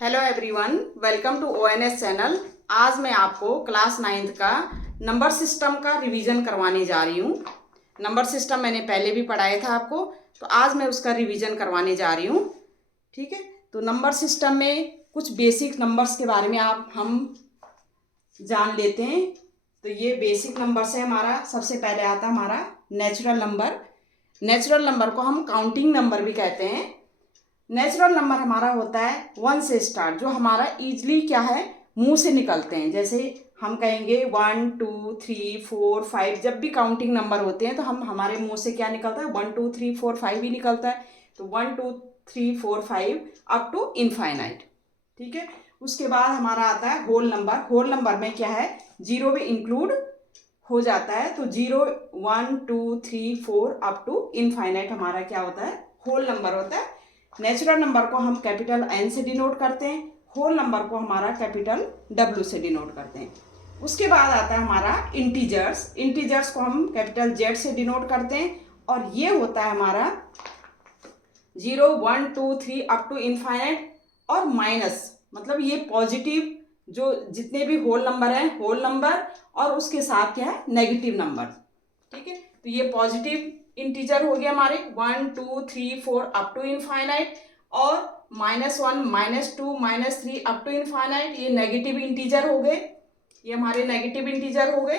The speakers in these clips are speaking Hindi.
Hello everyone, welcome to ONS channel. आज मैं आपको क्लास 9th का नंबर सिस्टम का रिवीजन करवाने जा रही हूँ। नंबर सिस्टम मैंने पहले भी पढ़ाया था आपको, तो आज मैं उसका रिवीजन करवाने जा रही हूँ। ठीक है, तो नंबर सिस्टम में कुछ बेसिक नंबर्स के बारे में हम जान लेते हैं। तो ये बेसिक नंबर्स है। हमारा सबसे पहले आता है हमारा नेचुरल नंबर। नेचुरल नंबर को हम काउंटिंग नंबर भी कहते हैं। नेचुरल नंबर हमारा होता है 1 से स्टार्ट, जो हमारा इजली क्या है, मुंह से निकलते हैं। जैसे हम कहेंगे 1 2 3 4 5, जब भी काउंटिंग नंबर होते हैं तो हमारे मुंह से क्या निकलता है, 1 2 3 4 5 ही निकलता है। तो 1 2 3 4 5 अप टू इनफाइनाइट। ठीक है, उसके बाद हमारा आता है होल नंबर। होल नंबर में क्या है, जीरो भी इंक्लूड हो जाता है। तो 0 1 2 3 4 अप टू इनफाइनाइट हमारा क्या होता है, होल नंबर होता है। नेचुरल नंबर को हम कैपिटल एन से डिनोट करते हैं, होल नंबर को हमारा कैपिटल डब्ल्यू से डिनोट करते हैं। उसके बाद आता है हमारा इंटीजर्स। इंटीजर्स को हम कैपिटल जेड से डिनोट करते हैं, और ये होता है हमारा 0 1 2 3 अप टू इनफाइनाइट, और माइनस मतलब ये पॉजिटिव जो जितने भी होल नंबर हैं, होल नंबर, और उसके साथ क्या है, नेगेटिव नंबर। ठीक है, तो ये पॉजिटिव इंटीजर हो गया हमारे 1 2 3 4 अप टू इनफाइनाइट, और -1 -2 -3 अप टू इनफाइनाइट ये नेगेटिव इंटीजर हो गए। ये हमारे नेगेटिव इंटीजर हो गए,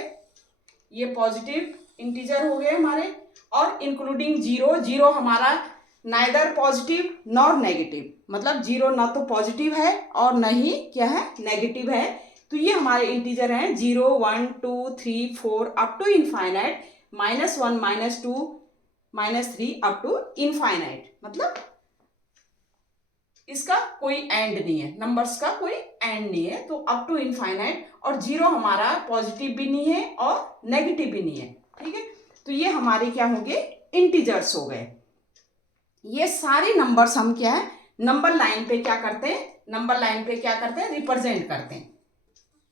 ये पॉजिटिव इंटीजर हो गए हमारे। और इंक्लूडिंग जीरो, जीरो हमारा नाइदर पॉजिटिव नॉर नेगेटिव, मतलब जीरो ना तो पॉजिटिव है और न ही क्या है, नेगेटिव है। तो ये हमारे इंटीजर हैं 0 1 2 3 4 up to infinite, -1 -2 -3 up to infinite. मतलब इसका कोई एंड नहीं है, नंबर्स का कोई एंड नहीं है। तो अप टू इनफाइनाइट, और जीरो हमारा पॉजिटिव भी नहीं है और नेगेटिव भी नहीं है। ठीक है, तो ये हमारे क्या हो गए, इंटीजर्स हो गए। ये सारे नंबर्स हम क्या है, नंबर लाइन पे क्या करते हैं, नंबर लाइन पे क्या करते हैं, रिप्रेजेंट करते हैं।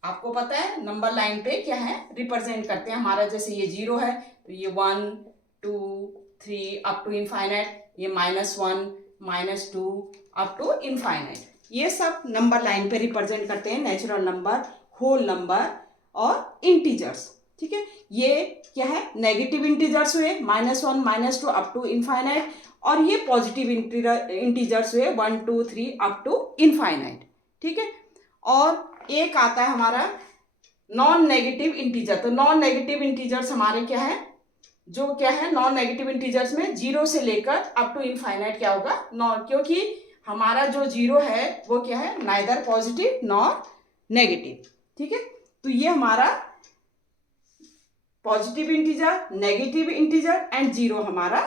आपको पता है नंबर लाइन पे क्या है, रिप्रेजेंट करते हैं। हमारा जैसे ये 0 है, तो ये 1 2 3 अप टू इनफाइनाइट, ये -1 -2 अप टू इनफाइनाइट, ये सब नंबर लाइन पे रिप्रेजेंट करते हैं। नेचुरल नंबर, होल नंबर और इंटीजर्स। ठीक है, ये क्या है, नेगेटिव इंटीजर्स हुए -1 -2 अप टू इनफाइनाइट, और ये पॉजिटिव इंटीजर्स हुए 1 2 3 अप टू इनफाइनाइट। ठीक है, और एक आता है हमारा नॉन नेगेटिव इंटीजर। तो नॉन नेगेटिव इंटीजर्स हमारे क्या है, जो क्या है, नॉन नेगेटिव इंटीजर्स में 0 से लेकर अप टू इनफाइनाइट क्या होगा, नॉन, क्योंकि हमारा जो 0 है वो क्या है, नाइदर पॉजिटिव नॉर नेगेटिव। ठीक है, तो ये हमारा positive integer, negative integer and 0 हमारा,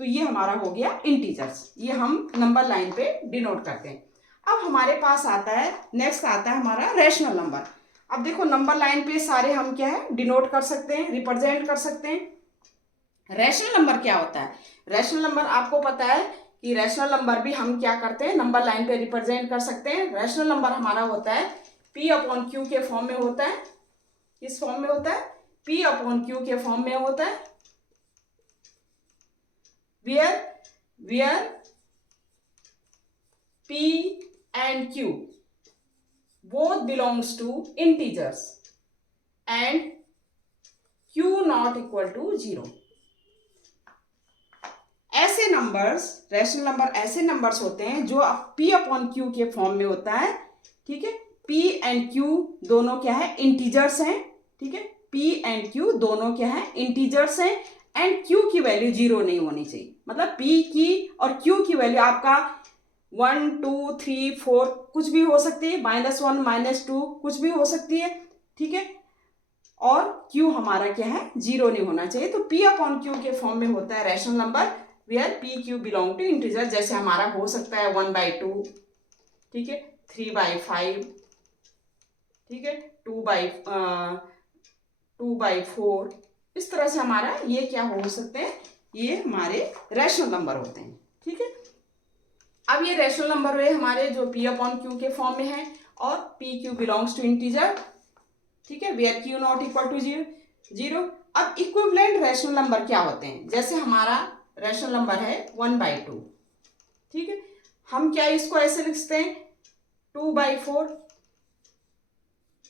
तो ये हमारा हो गया इंटीजर्स। ये हम नंबर लाइन पे डिनोट करते हैं। अब हमारे पास आता है, नेक्स्ट आता है हमारा रैशनल नंबर। अब देखो नंबर लाइन पे सारे हम क्या है, डिनोट कर सकते हैं, रिप्रेजेंट कर सकते हैं। रैशनल नंबर क्या होता है, रैशनल नंबर आपको पता है कि रैशनल नंबर भी हम क्या करते हैं, नंबर लाइन पे रिप्रेजेंट कर सकते हैं। रैशनल नंबर हमारा होता है P/Q के फॉर्म में होता है। किस फॉर्म में होता है, P/Q के फॉर्म में होता है। where P and Q both belongs to integers and Q not equal to 0। ऐसे नंबर्स, रैशनल नंबर ऐसे नंबर्स होते हैं जो P/Q के फॉर्म में होता है। ठीक है, P एंड Q दोनों क्या है, इंटीजर्स हैं। ठीक है, P एंड Q दोनों क्या है, इंटीजर्स हैं, एंड Q की वैल्यू 0 नहीं होनी चाहिए। मतलब P की और Q की वैल्यू आपका 1 2 3 4 कुछ भी हो सकती है, -1 -2 कुछ भी हो सकती है। ठीक है, और Q हमारा क्या है, 0 नहीं होना चाहिए। तो P/Q के फॉर्म में होता है rational number, where PQ belong to integer. जैसे हमारा हो सकता है 1/2, ठीक है, 3/5, ठीक है, 2/4, इस तरह से हमारा ये क्या हो सकते हैं, ये हमारे रैशनल नंबर होते हैं। ठीक है, अब ये रैशनल नंबर हुए हमारे जो P/Q के फॉर्म में है, और PQ बिलोंग्स टू इंटीजर। ठीक है, where Q not equal to 0। अब इक्विवेलेंट रैशनल नंबर क्या होते हैं, जैसे हमारा रैशनल नंबर है 1/2। ठीक है, हम क्या इसको ऐसे लिखते हैं, 2/4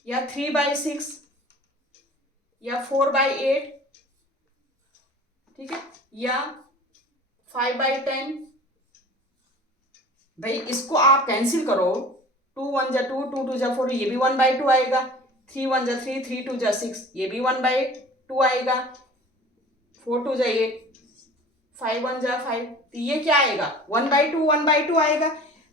या 3/6 या 4/8, ठीक है, या 5/10। भाई इसको आप कैंसिल करो, 2 1 जा 2, 2 2 जा 4, ये भी 1/2 आएगा, 3 1 जा 3, 3 2 जा 6, ये भी 1/2 आएगा, 4 2 जा 8, 5 1 जा 5, तो ये क्या आएगा 1/2 1/2 आएगा।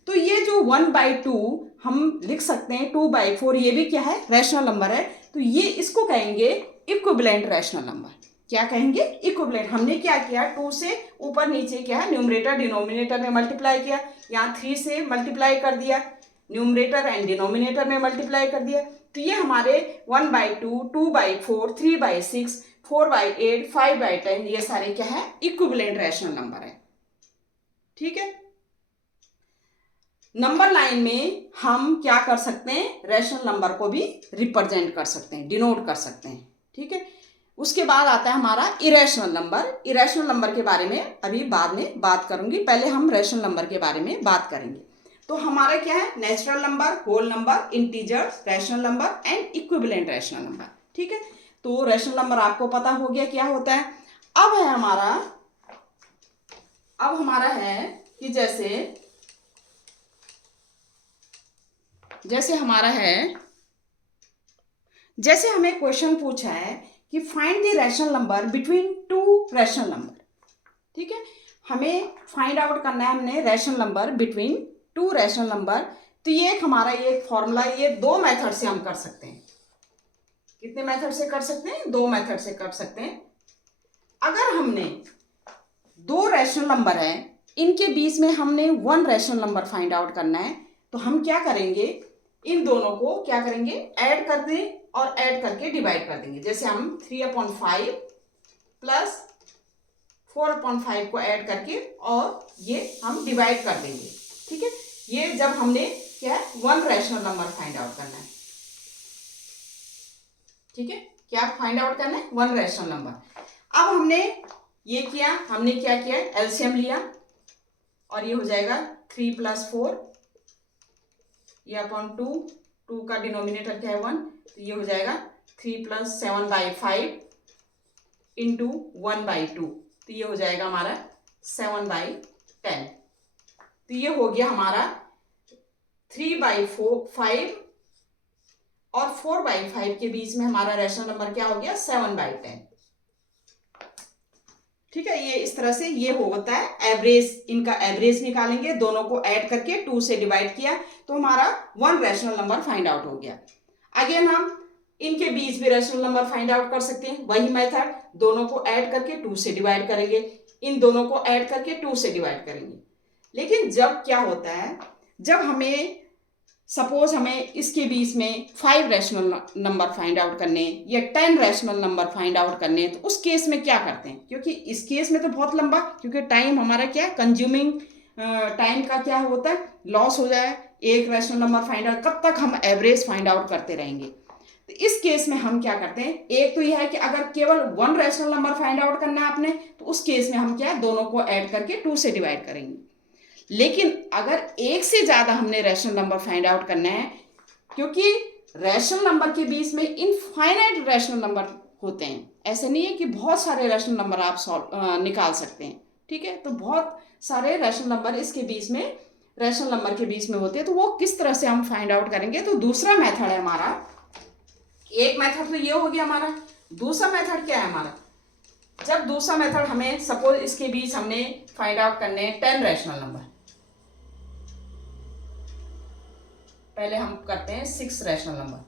तो ये जो 1/2 हम लिख सकते हैं 2/4, ये भी क्या है, रैशनल नंबर है। तो ये इसको कहेंगे इक्विवेलेंट रैशनल नंबर। क्या कहेंगे, इक्विवेलेंट। हमने क्या किया, 2 से ऊपर नीचे क्या है, न्यूमरेटर डिनोमिनेटर में मल्टीप्लाई किया, यहाँ 3 से मल्टीप्लाई कर दिया, न्यूमरेटर एंड डिनोमिनेटर में मल्टीप्लाई कर दिया। तो ये हमारे 1/2 2/4 3/6 4/8 5/10 ये सारे क्या है, इक्विवेलेंट रैशनल नंबर है। ठीक है, नंबर लाइन में हम क्या कर सकते हैं, रैशनल नंबर को भी रिप्रेजेंट कर सकते हैं, डिनोट कर सकते हैं। ठीक है, उसके बाद आता है हमारा इरेशनल नंबर। इरेशनल नंबर के बारे में अभी बाद में बात करूंगी, पहले हम रैशनल नंबर के बारे में बात करेंगे। तो हमारा क्या है, natural number, whole number, integers, rational number and equivalent rational number. ठीक है, तो रैशनल नंबर आपको पता हो गया क्या होता है। अब हमारा है कि जैसे हमें क्वेश्चन पूछा है कि find the rational number between two rational number. ठीक है, हमें फाइंड आउट करना है हमने rational number between two rational number. तो ये हमारा ये फॉर्मूला, ये 2 मेथड से हम कर सकते हैं। कितने मेथड से कर सकते हैं, 2 मेथड से कर सकते हैं। अगर हमने 2 रैशनल नंबर है, इनके बीच में हमने 1 रैशनल नंबर फाइंड आउट करना है, तो हम क्या करेंगे, इन दोनों को क्या करेंगे, ऐड कर दें और ऐड करके डिवाइड कर देंगे। जैसे हम 3/5 प्लस 4/5 को ऐड करके और ये हम डिवाइड कर देंगे। ठीक है, ये जब हमने क्या है, 1 रैशनल नंबर फाइंड आउट करना है। ठीक है, क्या फाइंड आउट करना है, 1 रैशनल नंबर। अब हमने ये किया, हमने क्या किया, एलसीएम लिया और ये हो जाएगा 3 + 4 ये अपॉन 2 का डिनोमिनेटर क्या है 1, तो ये हो जाएगा 3 + 7/5 इंटू 1/2, तो ये हो जाएगा हमारा 7/10। तो ये हो गया हमारा 3/5 और 4/5 के बीच में हमारा रैशनल नंबर क्या हो गया, 7/10। ठीक है, ये इस तरह से ये होता है एवरेज। इनका एवरेज निकालेंगे, दोनों को ऐड करके 2 से डिवाइड किया तो हमारा 1 रैशनल नंबर फाइंड आउट हो गया। अगेन हम इनके बीच भी रैशनल नंबर फाइंड आउट कर सकते हैं, वही मेथड, दोनों को ऐड करके 2 से डिवाइड करेंगे, इन दोनों को ऐड करके 2 से डिवाइड करेंगे। लेकिन जब क्या होता है, जब हमें सपोज हमें इसके बीच में 5 रैशनल नंबर फाइंड आउट करने या 10 रैशनल नंबर फाइंड आउट करने, तो उस केस में क्या करते हैं, क्योंकि इस केस में तो बहुत लंबा, क्योंकि टाइम हमारा क्या है, कंज्यूमिंग टाइम का क्या होता है, लॉस हो जाए। एक रैशनल नंबर फाइंड आउट, कब तक हम एवरेज फाइंड आउट करते रहेंगे। तो इस केस में हम क्या करते हैं, एक तो यह है कि अगर केवल 1 रैशनल नंबर फाइंड आउट करना है आपने, तो उस केस में हम क्या है, दोनों को ऐड करके 2 से डिवाइड करेंगे। लेकिन अगर एक से ज्यादा हमने रैशनल नंबर फाइंड आउट करना है, क्योंकि रैशनल नंबर के बीच में इनफाइनाइट रैशनल नंबर होते हैं, ऐसे नहीं है कि बहुत सारे रैशनल नंबर आप निकाल सकते हैं। ठीक है, तो बहुत सारे रैशनल नंबर इसके बीच में, रैशनल नंबर के बीच में होते हैं, तो वो किस तरह से हम फाइंड आउट करेंगे। तो दूसरा मेथड है हमारा, एक मेथड तो ये हो गया हमारा, दूसरा मेथड क्या है हमारा, जब दूसरा मेथड हमें सपोज इसके बीच हमने फाइंड आउट करने 10 रैशनल नंबर, पहले हम करते हैं 6 रैशनल नंबर।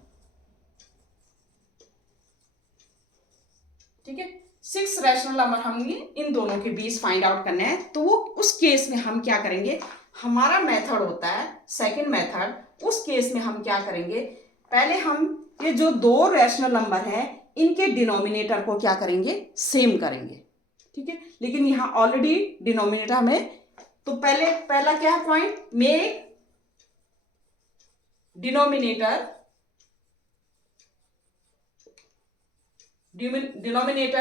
ठीक है, 6 रैशनल नंबर हमें इन दोनों के बीच फाइंड आउट करने हैं, तो वो उस केस में हम क्या करेंगे, हमारा मेथड होता है सेकंड मेथड। उस केस में हम क्या करेंगे, पहले हम ये जो 2 रैशनल नंबर है इनके डिनोमिनेटर को क्या करेंगे, सेम करेंगे। ठीक है, लेकिन यहाँ ऑलरेडी डिनोमिनेटर हमें, तो पहला क्या है पॉइंट, मेक डिनोमिनेटर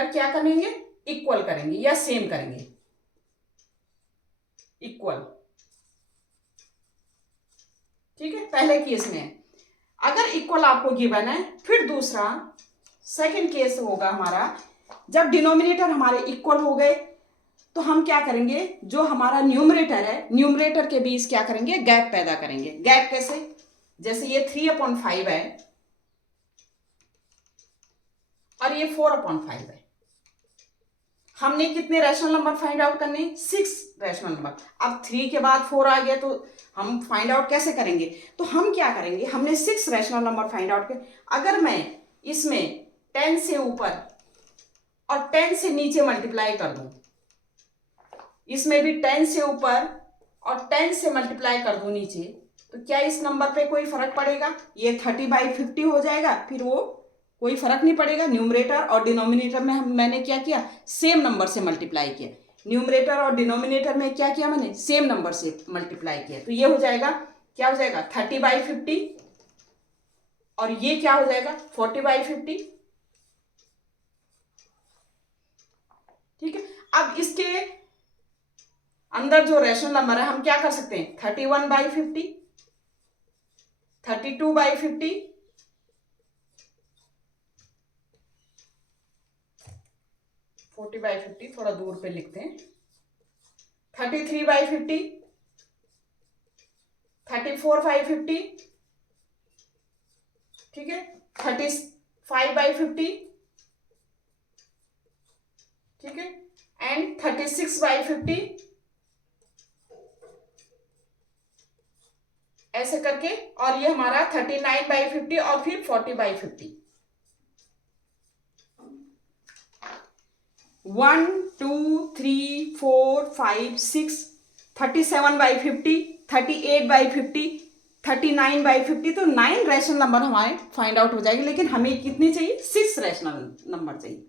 क्या करेंगे, इक्वल करेंगे या सेम करेंगे, इक्वल। ठीक है, पहले केस में है। अगर इक्वल आपको गिवन है, फिर दूसरा सेकंड केस होगा हमारा, जब डिनोमिनेटर हमारे इक्वल हो गए तो हम क्या करेंगे, जो हमारा न्यूमरेटर है, न्यूमरेटर के बीच क्या करेंगे, गैप पैदा करेंगे। गैप कैसे, जैसे ये 3/5 है और ये 4/5 है। हमने कितने रैशनल नंबर फाइंड आउट करने, 6 रैशनल नंबर। अब 3 के बाद 4 आ गया तो हम फाइंड आउट कैसे करेंगे, तो हम क्या करेंगे, हमने 6 रैशनल नंबर फाइंड आउट कर। अगर मैं इसमें 10 से ऊपर और 10 से नीचे मल्टीप्लाई कर दूं, इसमें भी 10 से ऊपर और 10 से मल्टीप्लाई कर दूं नीचे, तो क्या इस नंबर पे कोई फर्क पड़ेगा, ये 30/50 हो जाएगा, फिर वो कोई फर्क नहीं पड़ेगा। न्यूमरेटर और डिनोमिनेटर में मैंने क्या किया, सेम नंबर से मल्टीप्लाई किया। न्यूमरेटर और डिनोमिनेटर में क्या किया मैंने, सेम नंबर से मल्टीप्लाई किया, तो ये हो जाएगा, क्या हो जाएगा 30/50 और ये क्या हो जाएगा 40/50। ठीक है, अब इसके अंदर जो रैशनल नंबर है हम क्या कर सकते हैं, 31/50, 32/50, 40/50 थोड़ा दूर पे लिखते हैं, 33/50, 34/50, ठीक है, 35/50, ठीक है, एंड 36/50, ऐसे करके, और ये हमारा 39/50 और फिर 40/50। 1 2 3 4 5 6 37/50, 38/50, 39/50, तो 9 रैशनल नंबर हमारे फाइंड आउट हो जाएगी। लेकिन हमें कितने चाहिए, 6 रैशनल नंबर चाहिए।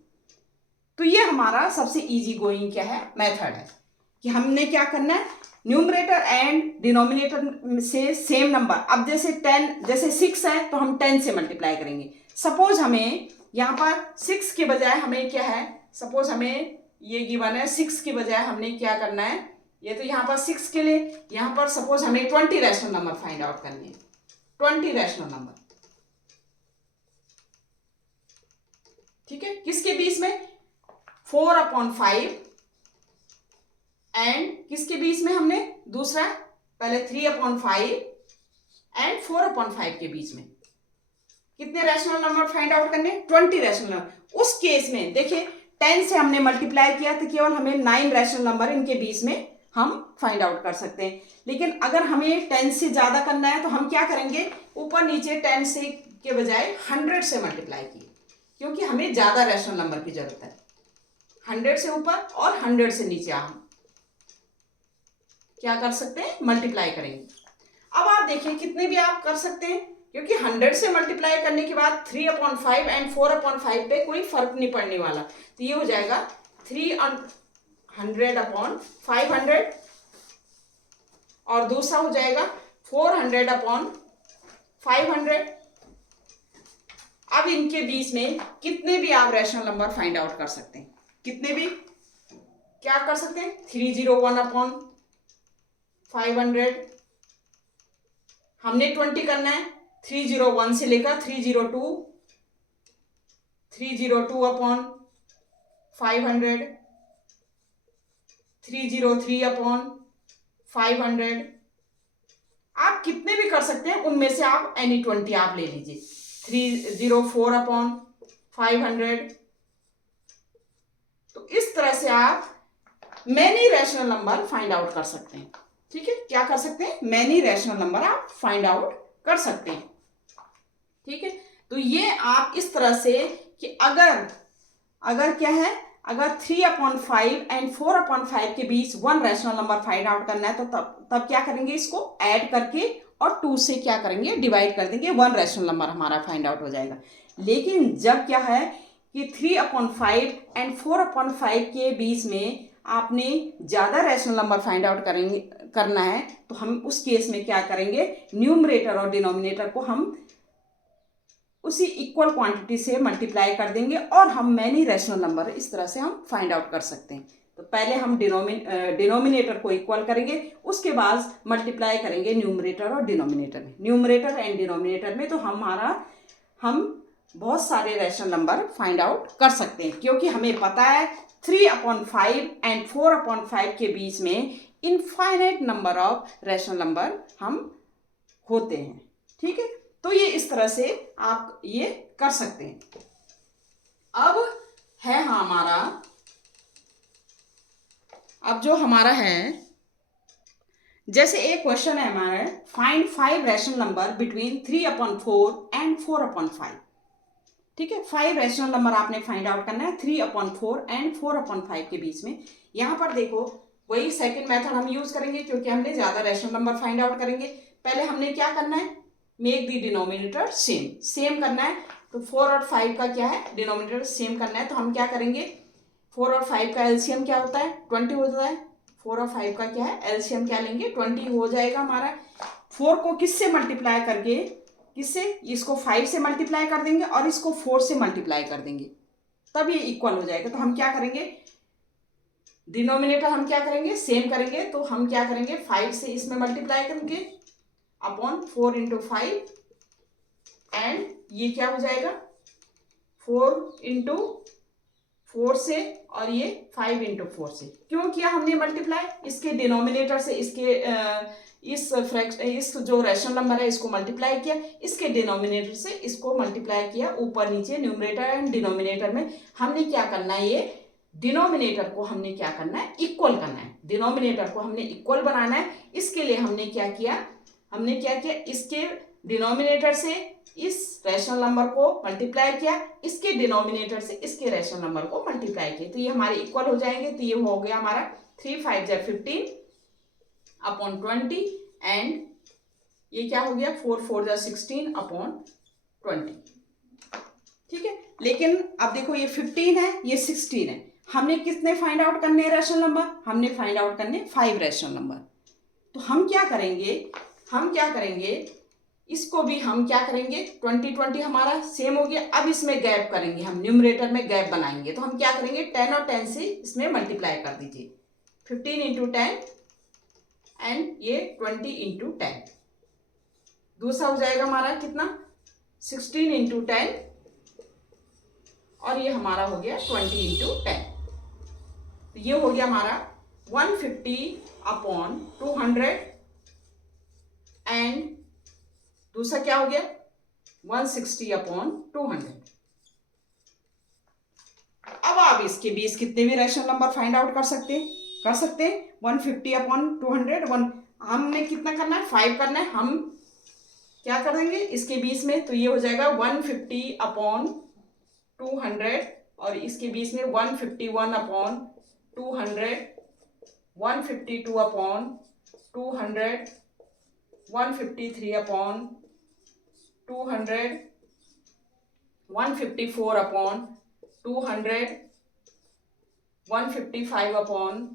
तो ये हमारा सबसे इजी गोइंग क्या है, मेथड है कि हमने क्या करना है, न्यूमरेटर एंड डिनोमिनेटर से सेम नंबर। अब जैसे 6 है तो हम 10 से मल्टीप्लाई करेंगे। सपोज हमें यहाँ पर 6 के बजाय हमें क्या है, सपोज हमें ये गिवन है 6 के बजाय हमने क्या करना है, ये तो यहाँ पर 6 के लिए, यहाँ पर सपोज हमें 20 रैशनल नंबर फाइंड आउट करने हैं, 20 रैशनल नंबर। ठीक है, किसके बीच में, 4/5 एंड किसके बीच में, हमने दूसरा पहले 3/5 एंड 4/5 के बीच में कितने रैशनल नंबर फाइंड आउट करने, 20 रैशनल नंबर। उस केस में देखिए 10 से हमने मल्टीप्लाई किया तो केवल हमें 9 रैशनल नंबर इनके बीच में हम फाइंड आउट कर सकते हैं। लेकिन अगर हमें 10 से ज्यादा करना है तो हम क्या करेंगे, ऊपर नीचे 10 से के बजाय 100 से मल्टीप्लाई किए, क्योंकि हमें ज्यादा रैशनल नंबर की जरूरत है। 100 से ऊपर और 100 से नीचे हम क्या कर सकते हैं, मल्टीप्लाई करेंगे। अब आप देखिए कितने भी आप कर सकते हैं, क्योंकि 100 से मल्टीप्लाई करने के बाद 3/5 एंड 4/5 पे कोई फर्क नहीं पड़ने वाला। तो ये हो जाएगा 300/500 और दूसरा हो जाएगा 400/500। अब इनके बीच में कितने भी आप रैशनल नंबर फाइंड आउट कर सकते हैं, कितने भी क्या कर सकते हैं, 301/500। हमने 20 करना है, 301 से लेकर 302, 302/500, 303/500। आप कितने भी कर सकते हैं, उनमें से आप एनी 20 आप ले लीजिए। 304/500। तो इस तरह से आप many rational number find out कर सकते हैं। ठीक है, क्या कर सकते हैं, मैनी रैशनल नंबर आप फाइंड आउट कर सकते हैं। ठीक है, तो ये आप इस तरह से कि अगर क्या है, अगर 3/5 एंड 4/5 के बीच 1 रैशनल नंबर फाइंड आउट करना है तो तब क्या करेंगे, इसको ऐड करके और 2 से क्या करेंगे, डिवाइड कर देंगे, 1 रैशनल नंबर हमारा फाइंड आउट हो जाएगा। लेकिन जब क्या है कि 3/5 एंड 4/5 के बीच में आपने ज़्यादा रैशनल नंबर फाइंड आउट करना है तो हम उस केस में क्या करेंगे, न्यूमरेटर और डिनोमिनेटर को हम उसी इक्वल क्वांटिटी से मल्टीप्लाई कर देंगे और हम मैनी रैशनल नंबर इस तरह से हम फाइंड आउट कर सकते हैं। तो पहले हम डिनोमिनेटर को इक्वल करेंगे, उसके बाद मल्टीप्लाई करेंगे न्यूमरेटर और डिनोमिनेटर में। न्यूमरेटर एंड डिनोमिनेटर में तो हम बहुत सारे रैशनल नंबर फाइंड आउट कर सकते हैं, क्योंकि हमें पता है 3/5 एंड 4/5 के बीच में infinite number of rational number हम होते हैं। ठीक है, तो ये इस तरह से आप ये कर सकते हैं। अब है अब जो हमारा है, जैसे एक क्वेश्चन है हमारा, find 5 rational number between 3/4 and 4/5। ठीक है, 5 रैशनल नंबर आपने फाइंड आउट करना है 3/4 एंड 4/5 के बीच में। यहां पर देखो वही सेकंड मेथड हम यूज करेंगे, क्योंकि हमने ज्यादा रैशनल नंबर फाइंड आउट करेंगे। पहले हमने क्या करना है, मेक द डिनोमिनेटर सेम करना है। तो 4 और 5 का क्या है, डिनोमिनेटर सेम करना है। तो हम क्या करेंगे, 4 और 5 का एलसीएम क्या होता है, 20 होता है। 4 और 5 का क्या है, एलसीएम क्या लेंगे, 20 हो जाएगा हमारा। 4 को किससे मल्टीप्लाई करके, किससे, इसको 5 से मल्टीप्लाई कर देंगे और इसको 4 से मल्टीप्लाई कर देंगे, तब ये इक्वल हो जाएगा। तो हम क्या करेंगे, डिनोमिनेटर हम क्या करेंगे, सेम करेंगे। तो हम क्या करेंगे, 5 से इसमें मल्टीप्लाई करेंगे अपॉन 4 इंटू 5, एंड ये क्या हो जाएगा, 4 इंटू 4 से, और ये 5 इंटू 4 से। क्यों किया हमने मल्टीप्लाई, इसके डिनोमिनेटर से इस जो रैशनल नंबर है इसको मल्टीप्लाई किया, इसके डिनोमिनेटर से इसको मल्टीप्लाई किया, ऊपर नीचे न्यूमरेटर एंड डिनोमिनेटर में। हमने क्या करना है, ये डिनोमिनेटर को हमने क्या करना है, इक्वल करना है। डिनोमिनेटर को हमने इक्वल बनाना है। इसके लिए हमने क्या किया, इसके डिनोमिनेटर से इस रैशनल नंबर को मल्टीप्लाई किया, इसके डिनोमिनेटर से इसके रैशनल नंबर को मल्टीप्लाई किया, तो ये हमारे इक्वल हो जाएंगे। तो ये हो गया हमारा 3 5 जा 15 अपॉन 20, एंड ये क्या हो गया, 4 4 जा 16 अपॉन 20। ठीक है, लेकिन अब देखो ये 15 है, ये 16 है। हमने कितने फाइंड आउट करने हैं रैशनल नंबर, हमने फाइंड आउट करने 5 रैशनल नंबर। तो हम क्या करेंगे, इसको भी हम क्या करेंगे, 20 20 हमारा सेम हो गया। अब इसमें गैप करेंगे, हम न्यूमरेटर में गैप बनाएंगे। तो हम क्या करेंगे, 10 और 10 से इसमें मल्टीप्लाई कर दीजिए, 15 इंटू 10 एंड ये 20 इंटू 10। दूसरा हो जाएगा हमारा कितना, 16 इंटू 10, और ये हमारा हो गया 20 इंटू 10। तो ये हो गया हमारा 150 अपॉन 200, एंड दूसरा क्या हो गया, 160 अपॉन 200। अब आप इसके बीच कितने भी रैशनल नंबर फाइंड आउट कर सकते हैं। 150 अपॉन 200, हमने कितना करना है, 5 करना है। हम क्या कर देंगे इसके बीच में, तो ये हो जाएगा 150 अपॉन 200, और इसके बीच में 151 upon 200, 152 upon 200, 153 upon 200, 154 upon 200, 155 upon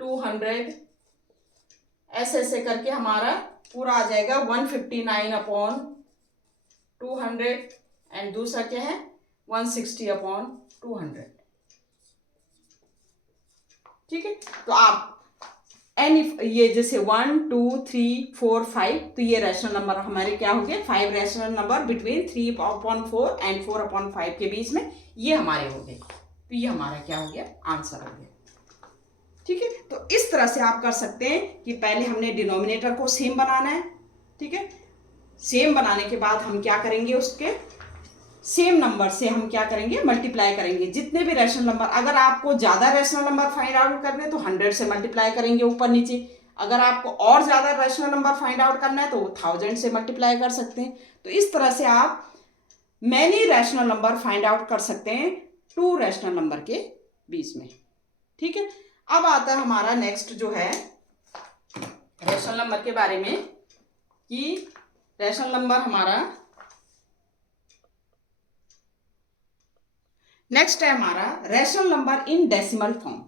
200, ऐसे करके हमारा पूरा आ जाएगा 159 अपॉन 200, एंड दूसरा क्या है 160 अपॉन 200। ठीक है, तो आप ये जैसे 1 2 3 4 5, तो ये रैशनल नंबर हमारे क्या हो गए, 5 रैशनल नंबर बिटवीन 3/4 एंड 4/5 के बीच में ये हमारे हो गए। तो ये हमारा क्या हो गया, आंसर हो गया। ठीक है, तो इस तरह से आप कर सकते हैं कि पहले हमने डिनोमिनेटर को सेम बनाना है। ठीक है, सेम बनाने के बाद हम क्या करेंगे, उसके सेम नंबर से हम क्या करेंगे, मल्टीप्लाई करेंगे। जितने भी रैशनल नंबर, अगर आपको ज्यादा रैशनल नंबर फाइंड आउट करने तो 100 से मल्टीप्लाई करेंगे ऊपर नीचे। अगर आपको और ज्यादा रैशनल नंबर फाइंड आउट करना है तो 1000 से मल्टीप्लाई कर सकते हैं। तो इस तरह से आप many rational number find out कर सकते हैं 2 रैशनल नंबर के बीच में। ठीक है, अब आता है हमारा नेक्स्ट जो है रैशनल नंबर के बारे में, कि रैशनल नंबर हमारा नेक्स्ट है हमारा rational number in decimal form.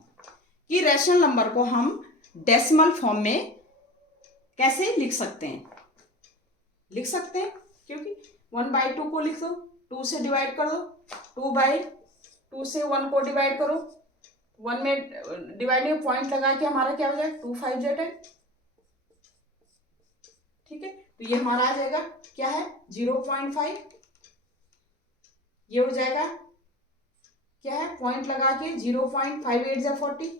कि रैशनल नंबर को हम डेसिमल फॉर्म में कैसे लिख सकते हैं, क्योंकि 1/2 को लिख दो, 2 से डिवाइड कर दो, 2/2 से 1 को डिवाइड करो, 1 में डिवाइडिंग पॉइंट लगा के हमारा क्या हो जाएगा 2 5 Z। ठीक है, तो ये हमारा आ जाएगा क्या है 0.5। ये हो जाएगा क्या है पॉइंट लगा के 0.58 या 40।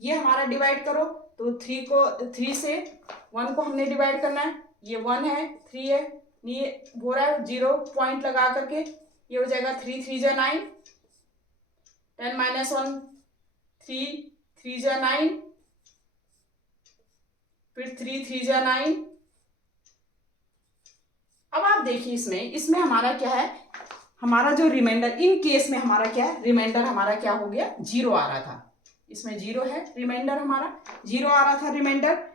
ये हमारा डिवाइड करो तो 3 से 1 को हमने डिवाइड करना है। ये 1 है 3 है, ये हो रहा है 0 पॉइंट लगा करके। ये हो जाएगा 3 3 जा 9, 10 माइनस 1 3 3 जा 9, फिर 3 3 जा 9। अब आप देखिए इसमें हमारा क्या है, हमारा जो रिमाइंडर इन केस में हमारा क्या है, रिमाइंडर हमारा क्या हो गया 0 आ रहा था। इसमें 0 है, रिमाइंडर हमारा 0 आ रहा था रिमाइंडर।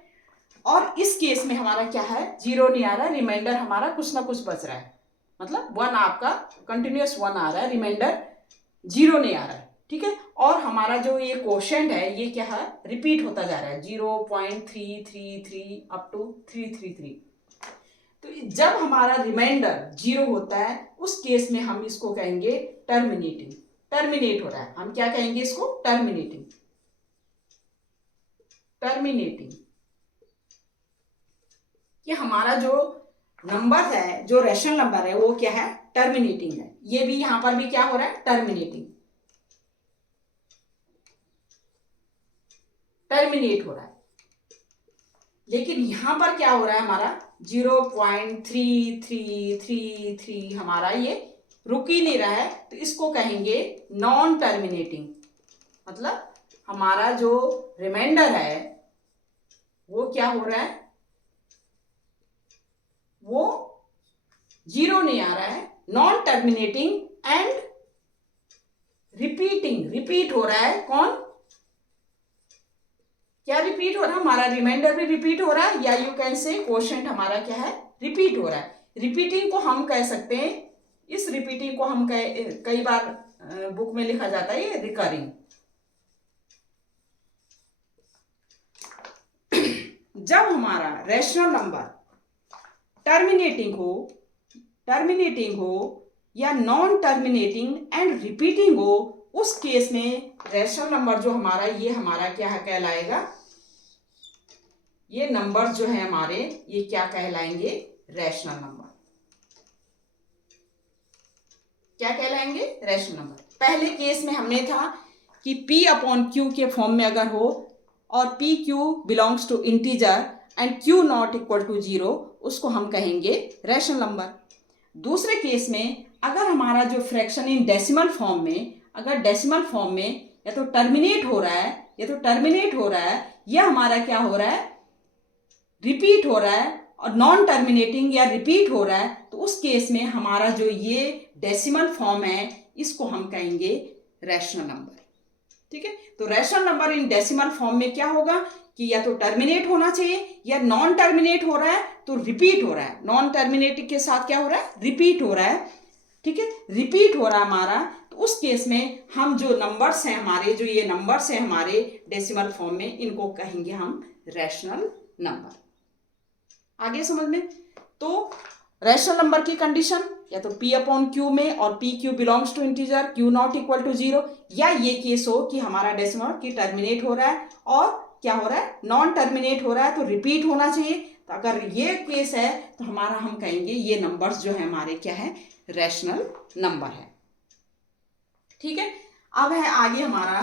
और इस केस में हमारा क्या है 0 नहीं आ रहा, रिमाइंडर हमारा कुछ ना कुछ बच रहा है। मतलब 1 आपका कंटिन्यूअस 1 आ रहा है, रिमाइंडर 0 नहीं आ रहा है। ठीक है, और हमारा जो ये क्वोशेंट है ये क्या है रिपीट होता जा रहा है 0.333 अप टू 333। तो जब हमारा रिमाइंडर 0 होता है उस केस में हम इसको कहेंगे टर्मिनेटिंग। टर्मिनेट हो रहा है, हम क्या कहेंगे इसको टर्मिनेटिंग। टर्मिनेटिंग ये हमारा जो नंबर है, जो रेशनल नंबर है वो क्या है टर्मिनेटिंग है। ये भी यहां पर भी क्या हो रहा है टर्मिनेटिंग, टर्मिनेट हो रहा है। लेकिन यहां पर क्या हो रहा है हमारा 0.3333 हमारा ये रुक ही नहीं रहा है, तो इसको कहेंगे नॉन टर्मिनेटिंग। मतलब हमारा जो रिमाइंडर है वो क्या हो रहा है, वो 0 नहीं आ रहा है, non terminating and repeating. Repeat हो रहा है, कौन क्या रिपीट हो रहा है, हमारा रिमाइंडर भी रिपीट हो रहा है, या यू कैन से क्वोशेंट हमारा क्या है रिपीट हो रहा है। रिपीटिंग को हम कह सकते हैं, इस रिपीटिंग को हम कई बार बुक में लिखा जाता है ये रिकरिंग। जब हमारा रेशनल नंबर टर्मिनेटिंग हो या नॉन टर्मिनेटिंग एंड रिपीटिंग हो, उस केस में रेशनल नंबर जो हमारा ये हमारा क्या है कहलाएगा, ये नंबर जो है हमारे ये क्या कहलाएंगे रेशनल नंबर। क्या कहलाएंगे रेशनल नंबर। पहले केस में हमने था कि P अपॉन Q के फॉर्म में अगर हो और P Q belongs to integer and Q not equal to 0, उसको हम कहेंगे रेशनल नंबर। दूसरे केस में अगर हमारा जो फ्रैक्शन इन डेसिमल फॉर्म में, अगर डेसिमल फॉर्म में या तो टर्मिनेट हो रहा है या हमारा क्या हो रहा है रिपीट हो रहा है, और नॉन टर्मिनेटिंग या रिपीट हो रहा है, तो उस केस में हमारा जो ये डेसिमल फॉर्म है इसको हम कहेंगे रैशनल नंबर। ठीक है, तो rational number in decimal form में क्या होगा कि या तो टर्मिनेट होना चाहिए या नॉन टर्मिनेट हो रहा है तो रिपीट हो रहा है। नॉन टर्मिनेट के साथ क्या हो रहा है रिपीट हो रहा है। ठीक है, रिपीट हो रहा है हमारा, तो उस केस में हम जो नंबर्स हैं हमारे, जो ये नंबर्स हैं हमारे डेसिमल फॉर्म में, इनको कहेंगे हम रैशनल नंबर। आगे समझ में, तो रैशनल नंबर की कंडीशन या तो P अपॉन Q में और P Q belongs to integer Q not equal to 0, या ये केस हो कि हमारा डेसिमल की टर्मिनेट हो रहा है और क्या हो रहा है नॉन टर्मिनेट हो रहा है तो रिपीट होना चाहिए। तो अगर ये केस है तो हमारा हम कहेंगे ये नंबर्स जो है हमारे क्या है रैशनल नंबर है। ठीक है, अब है आगे हमारा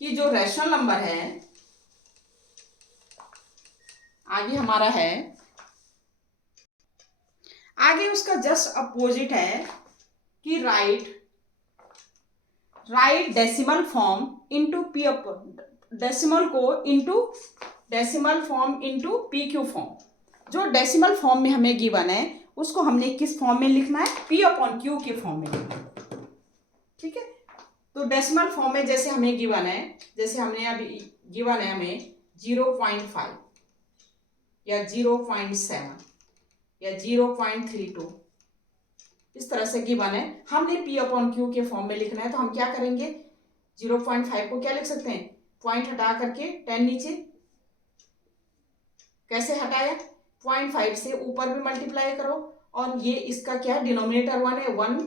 कि जो रैशनल नंबर है, आगे हमारा है, आगे उसका जस्ट अपोजिट है कि right decimal form into P decimal को into decimal form into P Q form. जो डेसिमल फॉर्म में हमें गिवन है उसको हमने किस फॉर्म में लिखना है P अपॉन Q के फॉर्म में लिखना है। ठीक है, तो डेसिमल फॉर्म में जैसे हमें गिवन है, जैसे हमने अभी गिवन है हमें 0.5 या 0.7 या 0.32, इस तरह से गिवन है, हमने P अपॉन Q के फॉर्म में लिखना है। तो हम क्या करेंगे 0.5 को क्या लिख सकते हैं, पॉइंट हटा करके 10 नीचे, कैसे हटाया 0.5 से ऊपर भी मल्टीप्लाई करो, और ये इसका क्या डिनोमिनेटर 1 है 1,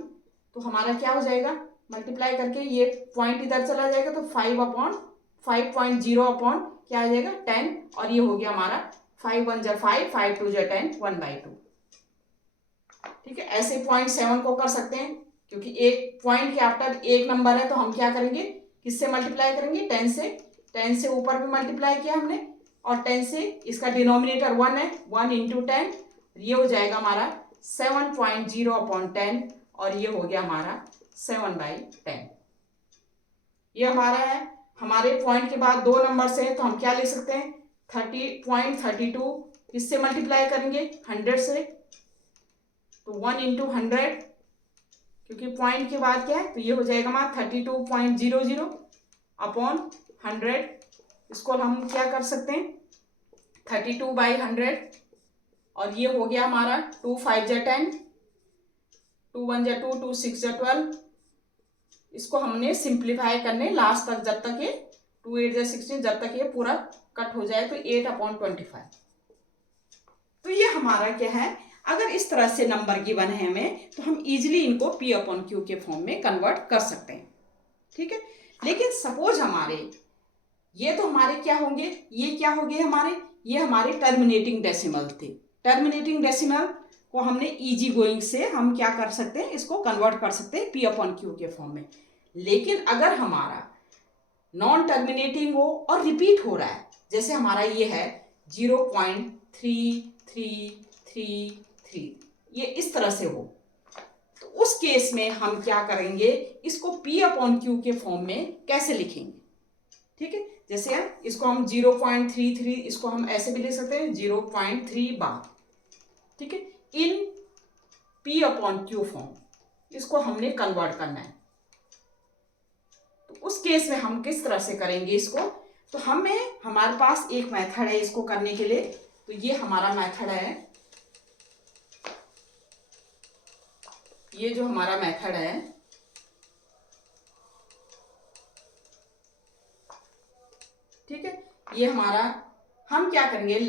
तो हमारा क्या हो जाएगा मल्टीप्लाई करके ये पॉइंट इधर चला जाएगा तो 5/5.0 अपॉन क्या आ जाएगा 10, और ये हो गया हमारा 5 1 जा 5, 5 2 जा 10, 1/2। ठीक है, ऐसे 0.7 को कर सकते हैं, क्योंकि एक पॉइंट के आफ्टर एक नंबर है तो हम क्या करेंगे, किससे मल्टीप्लाई करेंगे, 10 से। 10 से ऊपर भी मल्टीप्लाई किया हमने, और 10 से इसका डिनोमिनेटर 1 है, 1 इंटू 10, ये हो जाएगा हमारा 7.0 अपॉन 10, और ये हो गया हमारा 7/10। ये हमारा है। हमारे पॉइंट के बाद दो नंबर से तो हम क्या लिख सकते हैं, 30.32 किससे मल्टीप्लाई करेंगे, 100 से, तो 1 इंटू 100, क्योंकि पॉइंट के बाद क्या है, तो ये हो जाएगा हमारा 32.00 अपॉन 100। इसको हम क्या कर सकते हैं, 32/100, और ये हो गया हमारा 2 5 जा 10, 2 1 जा 2, 2 6 जा 12। इसको हमने सिंप्लीफाई करने लास्ट तक, जब तक ये 2 8 जा 16, जब तक ये पूरा कट हो जाए, तो 8/25। तो ये हमारा क्या है, अगर इस तरह से नंबर गिवन है हमें, तो हम इजीली इनको P/Q के फॉर्म में कन्वर्ट कर सकते हैं। ठीक है, लेकिन सपोज हमारे ये तो हमारे क्या होंगे, ये क्या हो गए हमारे, ये हमारे टर्मिनेटिंग डेसिमल थे। टर्मिनेटिंग डेसिमल को हमने इजी गोइंग से हम क्या कर सकते हैं, इसको कन्वर्ट कर सकते हैं P/Q के फॉर्म में। लेकिन अगर हमारा नॉन टर्मिनेटिंग हो और रिपीट हो रहा है, जैसे हमारा ये है 0.3333, ये इस तरह से हो, तो उस केस में हम क्या करेंगे, इसको P/Q के फॉर्म में कैसे लिखेंगे। ठीक है, जैसे इसको हम 0.33, इसको हम ऐसे भी लिख सकते हैं 0.3 बार। ठीक है, इन P/Q फॉर्म, इसको हमने कन्वर्ट करना है। तो उस केस में हम किस तरह से करेंगे इसको, तो हमारे पास एक मेथड है इसको करने के लिए। तो ये हमारा मेथड है, ये जो हमारा मेथड है, ठीक है, ये हमारा, हम क्या करेंगे,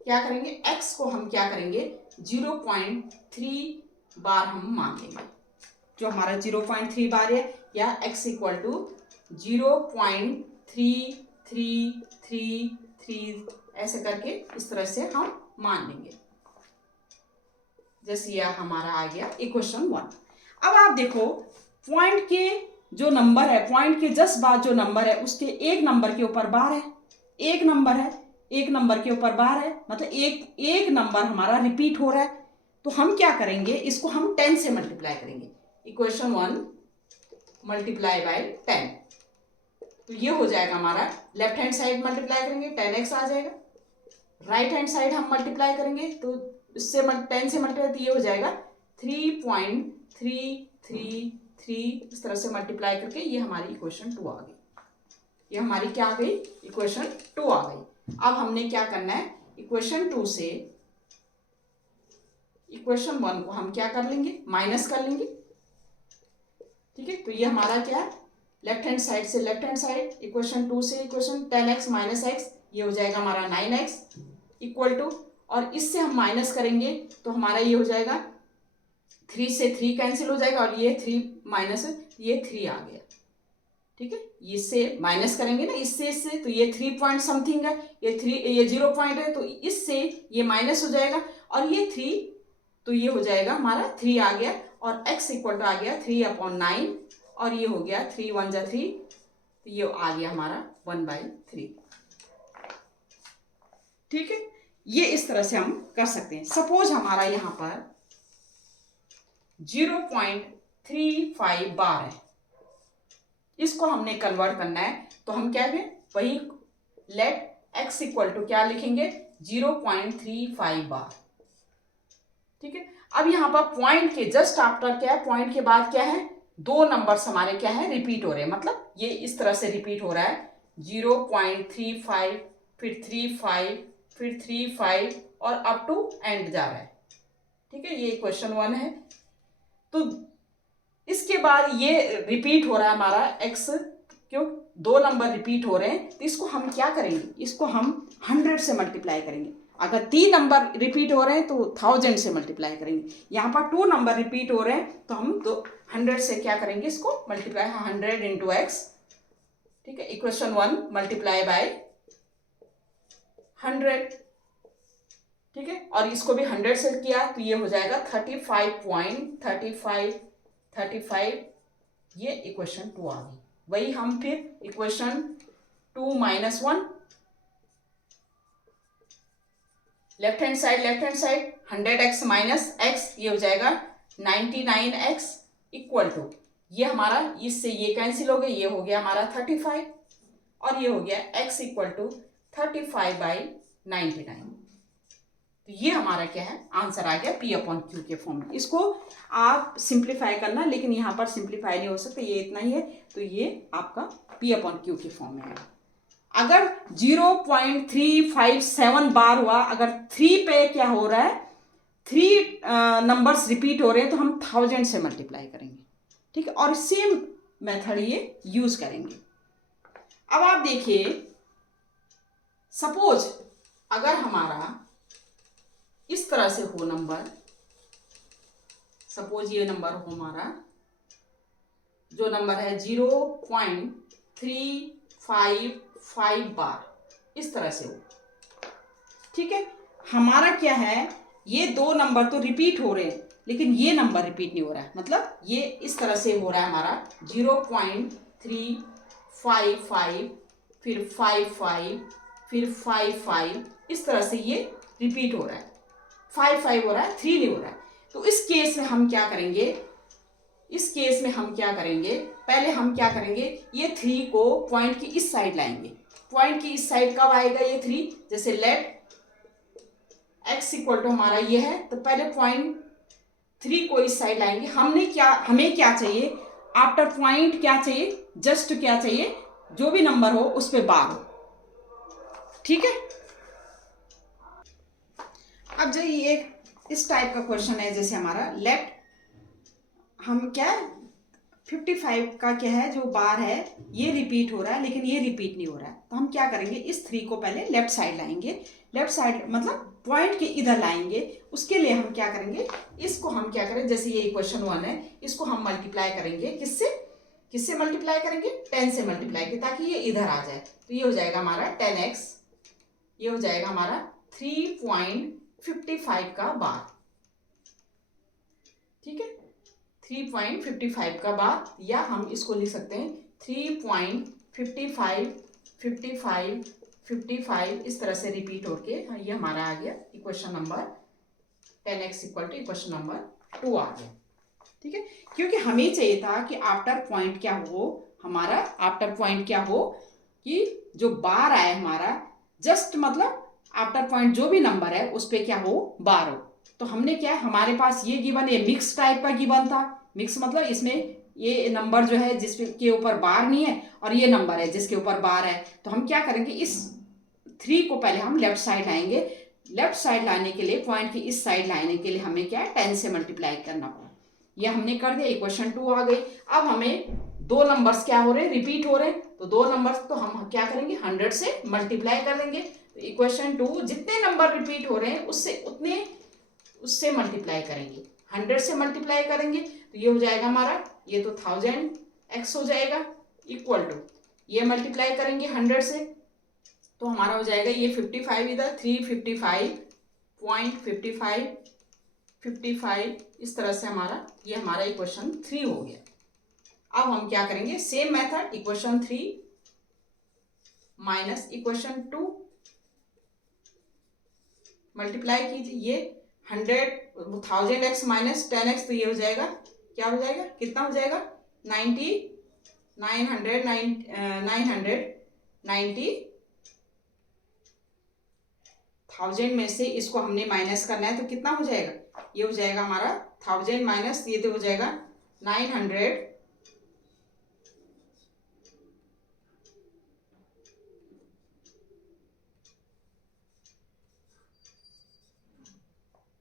क्या करेंगे, x को हम क्या करेंगे 0.3 बार हम मान लेंगे, जो हमारा 0.3 बार है, या x इक्वल टू 0.3333, ऐसे करके इस तरह से हम मान लेंगे। जैसे यह हमारा आ गया इक्वेशन 1। अब आप देखो, पॉइंट के जो नंबर है, पॉइंट के जस्ट बाद जो नंबर है, उसके एक नंबर के ऊपर बार है, एक नंबर है, एक नंबर के ऊपर बार है, मतलब एक नंबर हमारा रिपीट हो रहा है। तो हम क्या करेंगे, इसको हम 10 से मल्टीप्लाई करेंगे। इक्वेशन 1 मल्टीप्लाई बाय 10, तो ये हो जाएगा हमारा, लेफ्ट हैंड साइड मल्टीप्लाई करेंगे 10x आ जाएगा, राइट हैंड साइड हम मल्टीप्लाई करेंगे तो इससे 10 से मल्टीप्लाई, तो ये हो जाएगा 3.333, इस तरह से मल्टीप्लाई करके ये हमारी इक्वेशन 2 आ गई। ये हमारी क्या आ गई, इक्वेशन 2 आ गई। अब हमने क्या करना है, इक्वेशन 2 से इक्वेशन 1 को हम क्या कर लेंगे, माइनस कर लेंगे। ठीक है, तो ये हमारा क्या है, लेफ्ट हैंड साइड से लेफ्ट हैंड साइड, इक्वेशन 2 से इक्वेशन 10x माइनस x, ये हो जाएगा हमारा 9x इक्वल टू, और इससे हम माइनस करेंगे तो हमारा ये हो जाएगा 3 से 3 कैंसिल हो जाएगा, और ये 3 माइनस ये 3 आ गया। ठीक है, इससे माइनस करेंगे ना, इससे तो ये 3 पॉइंट समथिंग है, ये 0 पॉइंट है, तो इससे ये माइनस हो जाएगा, और ये 3, तो ये हो जाएगा हमारा 3 आ गया, और x इक्वल टू आ गया 3/9, और ये हो गया 3 1 जा 3, तो ये आ गया हमारा 1/3। ठीक है, ये इस तरह से हम कर सकते हैं। सपोज हमारा यहाँ पर 0.35 बार है, इसको हमने कन्वर्ट करना है, तो हम क्या है, वही लेट x इक्वल टू क्या लिखेंगे 0.35 बार। ठीक है, अब यहाँ पर पॉइंट के जस्ट आफ्टर क्या है, पॉइंट के बाद क्या है, दो नंबर्स हमारे क्या है, रिपीट हो रहे हैं, मतलब ये इस तरह से रिपीट हो रहा है 0.35, फिर 35, फिर 35, और अप टू एंड जा रहा है। ठीक है, ये क्वेश्चन 1 है। तो इसके बाद ये रिपीट हो रहा है हमारा x, क्यों, दो नंबर रिपीट हो रहे हैं, तो इसको हम क्या करेंगे, इसको हम 100 से मल्टीप्लाई करेंगे। अगर 3 नंबर रिपीट हो रहे हैं तो 1000 से मल्टीप्लाई करेंगे। यहाँ पर 2 नंबर रिपीट हो रहे हैं तो हम 100 से क्या करेंगे, इसको मल्टीप्लाई, 100 इंटू एक्स, ठीक है, इक्वेशन 1 मल्टीप्लाई बाय 100, ठीक है, और इसको भी 100 से किया तो ये हो जाएगा 35.35, ये इक्वेशन 2 आ गई। वही हम फिर equation 2 minus 1, left hand side 100x minus x, ये हो जाएगा 99x इक्वल टू, ये हमारा इससे ये कैंसिल हो गया, ये हो गया हमारा 35 और ये हो गया x इक्वल टू 35/99। तो ये हमारा क्या है, आंसर आ गया P अपॉन Q के फॉर्म में। इसको आप सिंप्लीफाई करना, लेकिन यहाँ पर सिंप्लीफाई नहीं हो सकता, ये इतना ही है, तो ये आपका P अपॉन Q के फॉर्म में है। अगर 0.357 बार हुआ, अगर 3 पे क्या हो रहा है, 3 नंबर्स रिपीट हो रहे हैं तो हम 1000 से मल्टीप्लाई करेंगे, ठीक है, और सेम मेथड ये यूज करेंगे। अब आप देखिए, सपोज अगर हमारा इस तरह से हो नंबर, सपोज ये नंबर हो हमारा, जो नंबर है 0.355 बार, इस तरह से हो, ठीक है। हमारा क्या है, ये 2 नंबर तो रिपीट हो रहे हैं लेकिन ये नंबर रिपीट नहीं हो रहा है, मतलब ये इस तरह से हो रहा है हमारा 0.355, फिर 55, फिर 55, इस तरह से ये रिपीट हो रहा है, 55 हो रहा है, 3 नहीं हो रहा है। तो इस केस में हम क्या करेंगे, पहले हम क्या करेंगे, ये 3 को पॉइंट की इस साइड लाएंगे। पॉइंट की इस साइड कब आएगा ये 3, जैसे लेट x इक्वल टू हमारा ये है, तो पहले पॉइंट 3 को इस साइड लाएंगे। हमें क्या चाहिए, आफ्टर पॉइंट क्या चाहिए, जस्ट क्या चाहिए, जो भी नंबर हो उस पर बार हो, ठीक है। अब जो ये इस टाइप का क्वेश्चन है, जैसे हमारा लेट, हम क्या 55 का क्या है, जो बार है ये रिपीट हो रहा है लेकिन ये रिपीट नहीं हो रहा है, तो हम क्या करेंगे, इस 3 को पहले लेफ्ट साइड लाएंगे, लेफ्ट साइड मतलब पॉइंट के इधर लाएंगे। उसके लिए हम क्या करेंगे, इसको हम क्या करें, जैसे ये इक्वेशन 1 है, इसको हम मल्टीप्लाई करेंगे, किससे मल्टीप्लाई करेंगे, 10 से मल्टीप्लाई करेंगे, ताकि ये इधर आ जाए। तो ये हो जाएगा हमारा 10x, ये हो जाएगा हमारा 3.55 का बार, ठीक है, 3.55 का बार, या हम इसको लिख सकते हैं 3.55, 55, 55, इस तरह से रिपीट होके ये हमारा आ गया equation number 10x equal to equation number 2 आ गया, ठीक है। क्योंकि हमें चाहिए था कि आफ्टर पॉइंट क्या हो, हमारा आफ्टर पॉइंट क्या हो, कि जो बार आए हमारा, जस्ट मतलब आफ्टर पॉइंट जो भी नंबर है उस पर क्या हो, बार हो। तो हमने क्या, हमारे पास ये गिवन, ये मिक्स टाइप का गिवन था। मिक्स मतलब इसमें ये नंबर जो है जिसके ऊपर बार नहीं है और ये नंबर है जिसके ऊपर बार है, तो हम क्या करेंगे, इस 3 को पहले हम लेफ्ट साइड लाएंगे। लेफ्ट साइड लाने के लिए, पॉइंट की इस साइड लाने के लिए हमें क्या है, 10 से मल्टीप्लाई करना पड़ा। ये हमने कर दिया, इक्वेशन 2 आ गई। अब हमें 2 नंबर्स क्या हो रहे हैं, रिपीट हो रहे हैं, तो 2 नंबर्स तो हम क्या करेंगे, 100 से मल्टीप्लाई कर देंगे। तो इक्वेशन 2 जितने नंबर रिपीट हो रहे हैं उससे मल्टीप्लाई करेंगे, 100 से मल्टीप्लाई करेंगे, तो ये हो जाएगा हमारा, ये तो 1000x हो जाएगा, इक्वल टू ये मल्टीप्लाई करेंगे 100 से, तो हमारा हो जाएगा ये 55 इधर, 355.55, 55, इस तरह से हमारा ये हमारा इक्वेशन 3 हो गया। अब हम क्या करेंगे, same method, equation 3 minus equation 2 multiply कीजिए, ये 1000x माइनस 10x, तो ये हो जाएगा, क्या हो जाएगा, कितना हो जाएगा, 1000 में से इसको हमने माइनस करना है, तो कितना हो जाएगा, ये हो जाएगा हमारा 1000 माइनस, ये तो हो जाएगा 900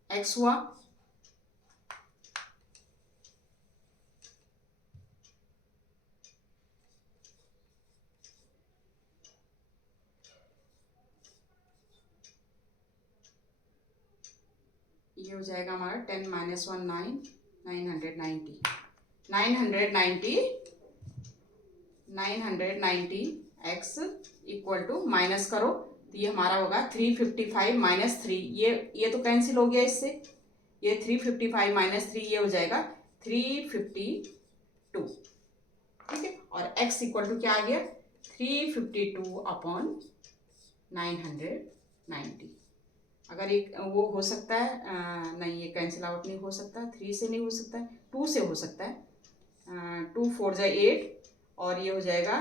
x हुआ, ये हो जाएगा हमारा 10 minus 1 9, 990 990 x equal to minus करो तो ये हमारा होगा 355 माइनस 3, ये तो कैंसिल हो गया इससे, ये 355 माइनस 3 ये हो जाएगा 352, ठीक है। और x इक्वल टू क्या आ गया 352 अपॉन 990। अगर एक वो हो सकता है नहीं, ये कैंसिल आउट नहीं हो सकता, 3 से नहीं हो सकता है, 2 से हो सकता है। 2 4 जा 8 और ये हो जाएगा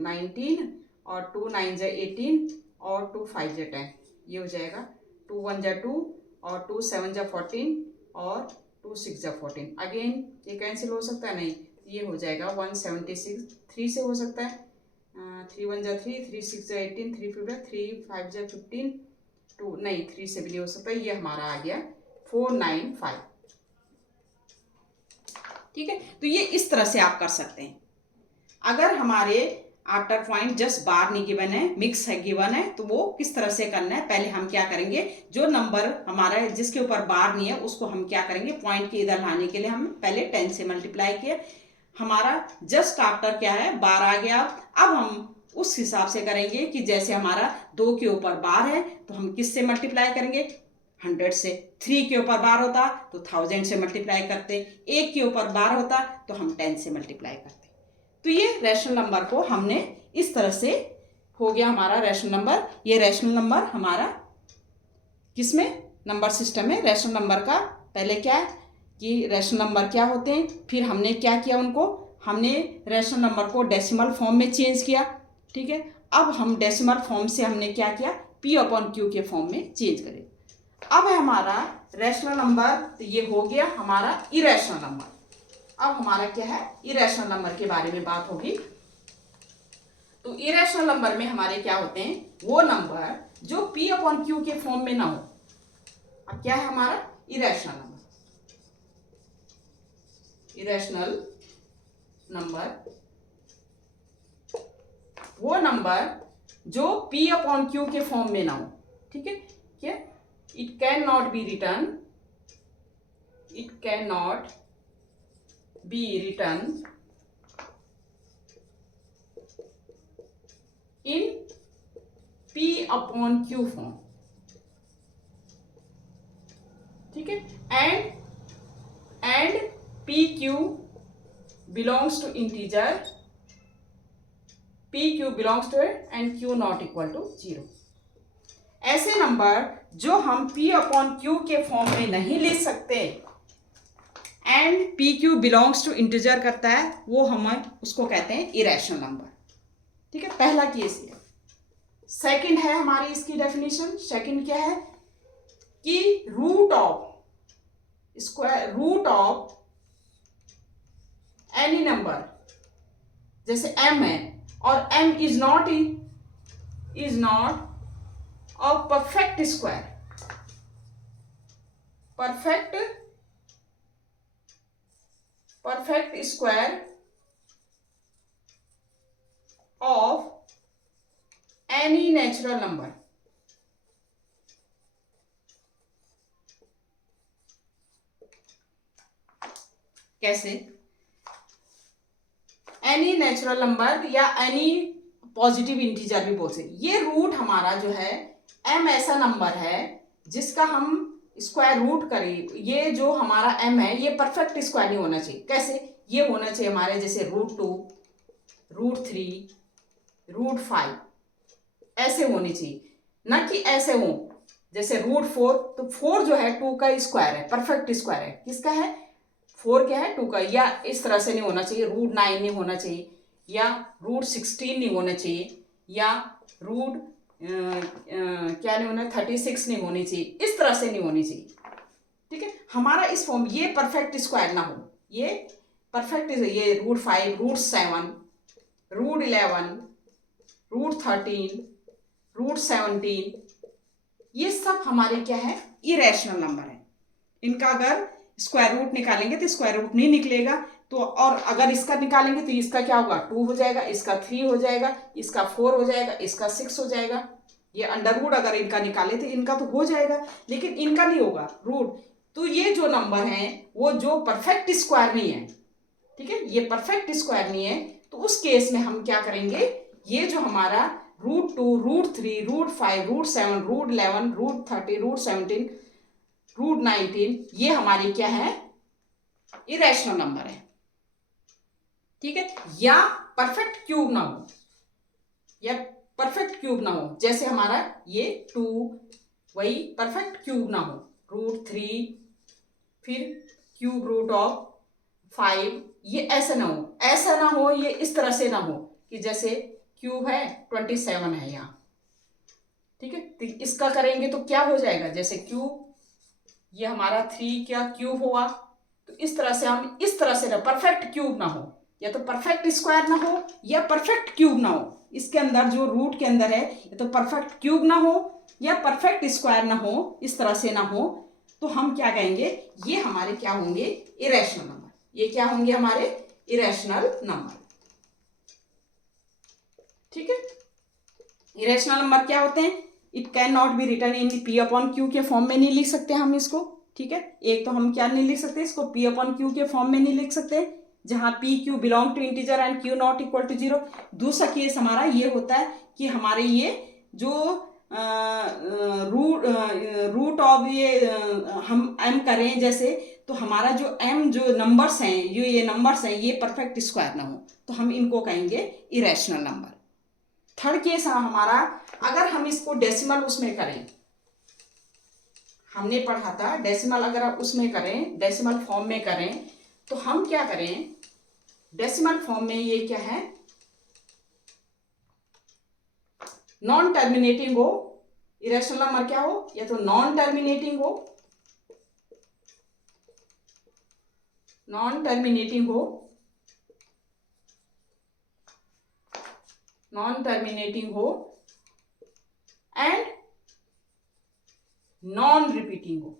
19 और 2 9 जा 18 और 2 5 जा 10, ये हो जाएगा 2 1 जा 2 और 2 7 जा 14 और 2 6 जा 14। अगेन ये कैंसिल हो सकता है नहीं, ये हो जाएगा 176। 3 से हो सकता है 3 1 जा 3, 3 6 जा 18, 3 5 जा 15, 2 नहीं 3 से भी नहीं हो सकता, ये हमारा आ गया 495, ठीक है। तो ये इस तरह से आप कर सकते हैं। अगर हमारे आफ्टर पॉइंट जस्ट बार नहीं गिवन है, मिक्स है गिवन है, तो वो किस तरह से करना है, पहले हम क्या करेंगे, जो नंबर हमारा जिसके ऊपर बार नहीं है उसको हम क्या करेंगे, पॉइंट के इधर लाने के लिए हम पहले 10 से मल्टीप्लाई किया, हमारा जस्ट आफ्टर क्या है बार आ गया। अब हम उस हिसाब से करेंगे कि जैसे हमारा 2 के ऊपर बार है तो हम किससे मल्टीप्लाई करेंगे, 100 से। 3 के ऊपर बार होता तो 1000 से मल्टीप्लाई करते, 1 के ऊपर बार होता तो हम 10 से मल्टीप्लाई करते। तो ये रैशनल नंबर को हमने इस तरह से हो गया हमारा रैशनल नंबर। ये रैशनल नंबर हमारा किसमें, नंबर सिस्टम में रैशनल नंबर का पहले क्या है कि रैशनल नंबर क्या होते हैं, फिर हमने क्या किया उनको, हमने रैशनल नंबर को डेसिमल फॉर्म में चेंज किया, ठीक है। अब हम डेसिमल फॉर्म से हमने क्या किया, P/Q के फॉर्म में चेंज करें। अब है हमारा रैशनल नंबर, तो ये हो गया हमारा इरेशनल नंबर। अब हमारा क्या है, इरेशनल नंबर के बारे में बात होगी। तो इरेशनल नंबर में हमारे क्या होते हैं, वो नंबर जो P/Q के फॉर्म में ना हो। अब क्या है हमारा इरेशनल नंबर, इरेशनल नंबर वो नंबर जो P/Q के फॉर्म में ना हो, ठीक है। क्या, it can not be written, it can not be written in P/Q form, ठीक है। And PQ belongs to integer, PQ belongs to and Q not equal to 0। ऐसे नंबर जो हम P/Q के फॉर्म में नहीं ले सकते and PQ belongs to integer करता है, वो हम उसको कहते हैं इरेशनल नंबर, ठीक है। पहला केस है। सेकंड है हमारी इसकी डेफिनेशन, सेकंड क्या है कि root of square, root of any number, जैसे m है और m is not a perfect square, perfect square of any natural number. कैसे, एनी नेचुरल नंबर या एनी पॉजिटिव इंटीजर भी बोल सकते। ये रूट हमारा जो है m ऐसा नंबर है जिसका हम स्क्वायर रूट करें, ये जो हमारा m है ये परफेक्ट स्क्वायर नहीं होना चाहिए। कैसे, ये होना चाहिए हमारे जैसे √2, √3, √5 ऐसे होनी चाहिए, ना कि ऐसे हो जैसे √4। तो 4 जो है 2 का स्क्वायर है, परफेक्ट स्क्वायर है, किसका है 4 क्या है 2 का। या इस तरह से नहीं होना चाहिए, √9 नहीं होना चाहिए, या √16 नहीं होना चाहिए, या क्या नहीं होना 36 नहीं होनी चाहिए, इस तरह से नहीं होनी चाहिए, ठीक है। हमारा इस फॉर्म ये परफेक्ट स्क्वायर ना हो, ये परफेक्ट, ये √5, √7, √11, √13, √17, ये सब हमारे क्या है इरेशनल नंबर है। इनका अगर स्क्वायर रूट निकालेंगे तो स्क्वायर रूट नहीं निकलेगा, तो और अगर इसका निकालेंगे तो इसका क्या होगा 2 हो जाएगा, इसका 3 हो जाएगा, इसका 4 हो जाएगा, इसका 6 हो जाएगा, ये अंडर रूट अगर इनका निकाले तो इनका तो हो जाएगा, लेकिन इनका नहीं होगा रूट। तो ये जो नंबर है वो जो परफेक्ट स्क्वायर नहीं है, ठीक है, ये परफेक्ट स्क्वायर नहीं है, तो उस केस में हम क्या करेंगे, ये जो हमारा √2, √3, √5, √7, √11, √30, √17, √19 ये हमारी क्या है, इरेशनल नंबर है, ठीक है, या परफेक्ट क्यूब ना हो, या परफेक्ट क्यूब ना हो, जैसे हमारा ये 2 वही परफेक्ट क्यूब ना हो, √3 फिर क्यूब रूट ऑफ 5, ये ऐसा ना हो, ऐसा ना हो, ये इस तरह से ना हो कि जैसे क्यूब है 27 है यहाँ, ठीक है, तो इसका करेंगे तो क्या हो जाएगा, जैसे क्यूब ये हमारा 3 क्या क्यूब हुआ, तो इस तरह से हम इस तरह से ना, परफेक्ट क्यूब ना हो, या तो परफेक्ट स्क्वायर ना हो या परफेक्ट क्यूब ना हो, इसके अंदर जो रूट के अंदर है या तो परफेक्ट क्यूब ना हो या परफेक्ट स्क्वायर ना हो, इस तरह से ना हो, तो हम क्या कहेंगे, ये हमारे क्या होंगे, इरेशनल नंबर, ये क्या होंगे हमारे इरेशनल नंबर, ठीक है। इरेशनल नंबर क्या होते हैं, it can not be written in P/Q के फॉर्म में नहीं लिख सकते हम इसको, ठीक है, एक तो हम क्या नहीं लिख सकते इसको, P/Q के फॉर्म में नहीं लिख सकते, जहां PQ belong to integer and Q not equal to 0। दूसरा केस हमारा ये होता है कि हमारे ये जो रूट ऑफ ये हम m करें जैसे, तो हमारा जो m जो नंबर्स हैं, ये नंबर्स हैं, ये परफेक्ट स्क्वायर ना हो, तो हम इनको कहेंगे इरेशनल नंबर। थर्ड केस हमारा, अगर हम इसको डेसिमल उसमें करें, हमने पढ़ा था डेसिमल अगर आप उसमें करें, डेसिमल फॉर्म में करें, तो हम क्या करें, डेसिमल फॉर्म में ये क्या है, नॉन टर्मिनेटिंग हो, इरेशनल नंबर क्या हो, या तो नॉन टर्मिनेटिंग हो, नॉन टर्मिनेटिंग हो, नॉन टर्मिनेटिंग हो एंड नॉन रिपीटिंग हो,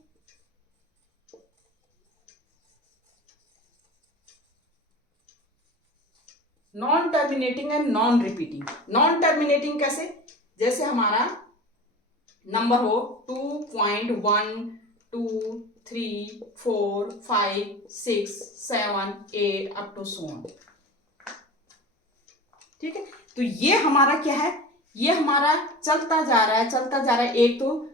non terminating and non repeating. Non terminating कैसे, जैसे हमारा नंबर हो 2.1 2 3 4 5 6 7 8 अप टू सो ऑन, ठीक है, तो ये हमारा क्या है, ये हमारा चलता जा रहा है, चलता जा रहा है, एक तो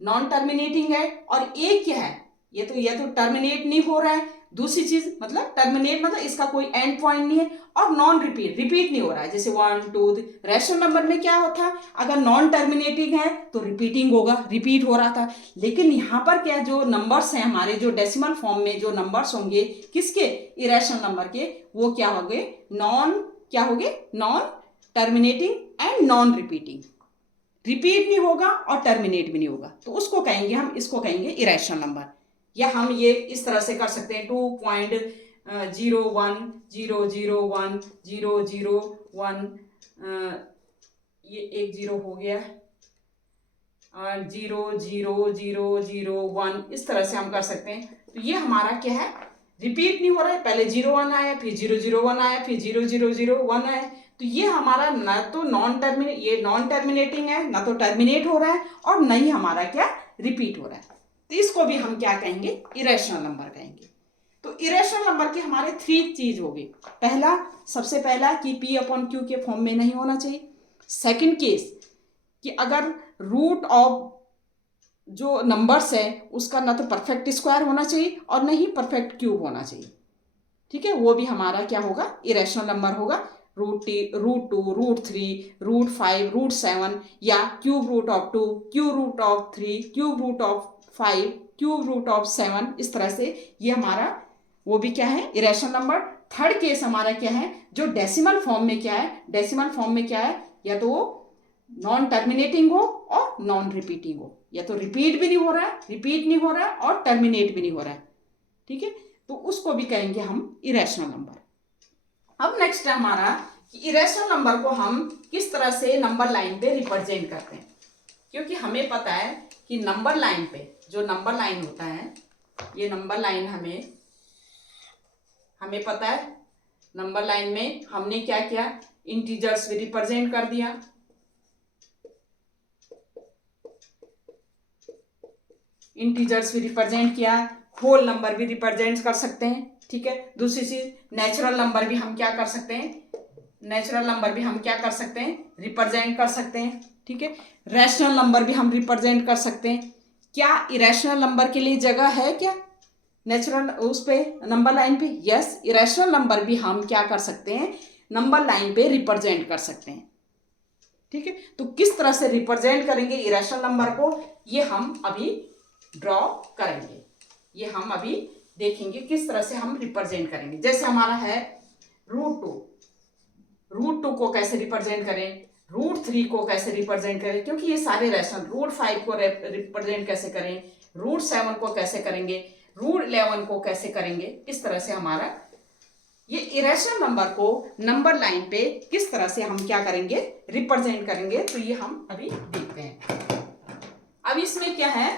नॉन टर्मिनेटिंग है और एक क्या है, ये तो टर्मिनेट नहीं हो रहा है, दूसरी चीज मतलब टर्मिनेट मतलब इसका कोई एंड पॉइंट नहीं है, और नॉन रिपीट नहीं हो रहा है, जैसे 1 2 3 रैशनल नंबर में क्या होता है, अगर नॉन टर्मिनेटिंग है तो रिपीटिंग होगा, रिपीट हो रहा था, लेकिन यहाँ पर क्या जो नंबर्स हैं हमारे, जो डेसिमल फॉर्म में जो नंबर्स होंगे किसके, इरेशनल नंबर के, वो क्या होंगे, non terminating and non repeating, repeat नहीं होगा और टर्मिनेट भी नहीं होगा, तो उसको कहेंगे हम, इसको कहेंगे इरेशनल नंबर। या हम ये इस तरह से कर सकते हैं 2.01 ये एक जीरो हो गया, 0.0001 इस तरह से हम कर सकते हैं, तो ये हमारा क्या है, रिपीट नहीं हो रहा है, पहले 0 1 आया, फिर 0 0 1 आया, फिर 0 0 0 1 आया, तो ये हमारा ना तो नॉन टर्मिनेटिंग है, ना तो टर्मिनेट हो रहा है, और न ही हमारा क्या रिपीट हो रहा है, तो इसको भी हम क्या कहेंगे, इरेशनल नंबर कहेंगे। तो इरेशनल नंबर के हमारे 3 चीज होगी, सबसे पहला कि P/Q के फॉर्म में नहीं होना चाहिए, सेकंड केस कि अगर रूट ऑफ जो नंबर्स है उसका ना तो परफेक्ट स्क्वायर होना चाहिए और ना ही परफेक्ट क्यूब होना चाहिए, ठीक है, वो भी हमारा क्या होगा, इरेशनल नंबर होगा, √2 √3 √5 √7 या cube root of 2 cube root of 3 cube root of 5 cube root of 7, इस तरह से ये हमारा वो भी क्या है, इरेशनल नंबर। थर्ड केस हमारा क्या है, जो डेसिमल फॉर्म में क्या है, डेसिमल फॉर्म में क्या है, या तो वो नॉन टर्मिनेटिंग हो और नॉन रिपीटिंग हो, या तो रिपीट नहीं हो रहा है और टर्मिनेट भी नहीं हो रहा है, ठीक है, तो उसको भी कहेंगे हम इरेशनल नंबर। अब नेक्स्ट है हमारा कि इरेशनल नंबर को हम किस तरह से नंबर लाइन पे रिप्रेजेंट करते हैं, क्योंकि हमें पता है कि नंबर लाइन पे जो नंबर लाइन होता है, ये नंबर लाइन हमें पता है, नंबर लाइन में हमने क्या किया, इंटीजर्स भी रिप्रेजेंट कर दिया, इंटीजर्स भी रिप्रेजेंट किया, होल नंबर भी रिप्रेजेंट कर सकते हैं, ठीक है। दूसरी चीज नेचुरल नंबर भी हम क्या कर सकते हैं, नेचुरल नंबर भी हम क्या कर सकते हैं, रिप्रेजेंट कर सकते हैं, ठीक है। रैशनल नंबर भी हम रिप्रेजेंट कर सकते हैं। क्या इरेशनल नंबर के लिए जगह है क्या नेचुरल उस पे नंबर लाइन पे? यस, इरेशनल नंबर भी हम क्या कर सकते हैं, नंबर लाइन पे रिप्रेजेंट कर सकते हैं, ठीक है। तो किस तरह से रिप्रेजेंट करेंगे इरेशनल नंबर को, ये हम अभी ड्रॉ करेंगे, ये हम अभी देखेंगे किस तरह से हम रिप्रेजेंट करेंगे। जैसे हमारा है √2, √2 को कैसे रिप्रेजेंट करें, √3 को कैसे रिप्रेजेंट करें, क्योंकि ये सारे रैशनल, √5 को रिप्रेजेंट कैसे करें, √7 को कैसे करेंगे, √11 को कैसे करेंगे, इस तरह से हमारा ये इरेशनल नंबर को नंबर लाइन पे किस तरह से हम क्या करेंगे, रिप्रेजेंट करेंगे, तो ये हम अभी देखते हैं। अब इसमें क्या है,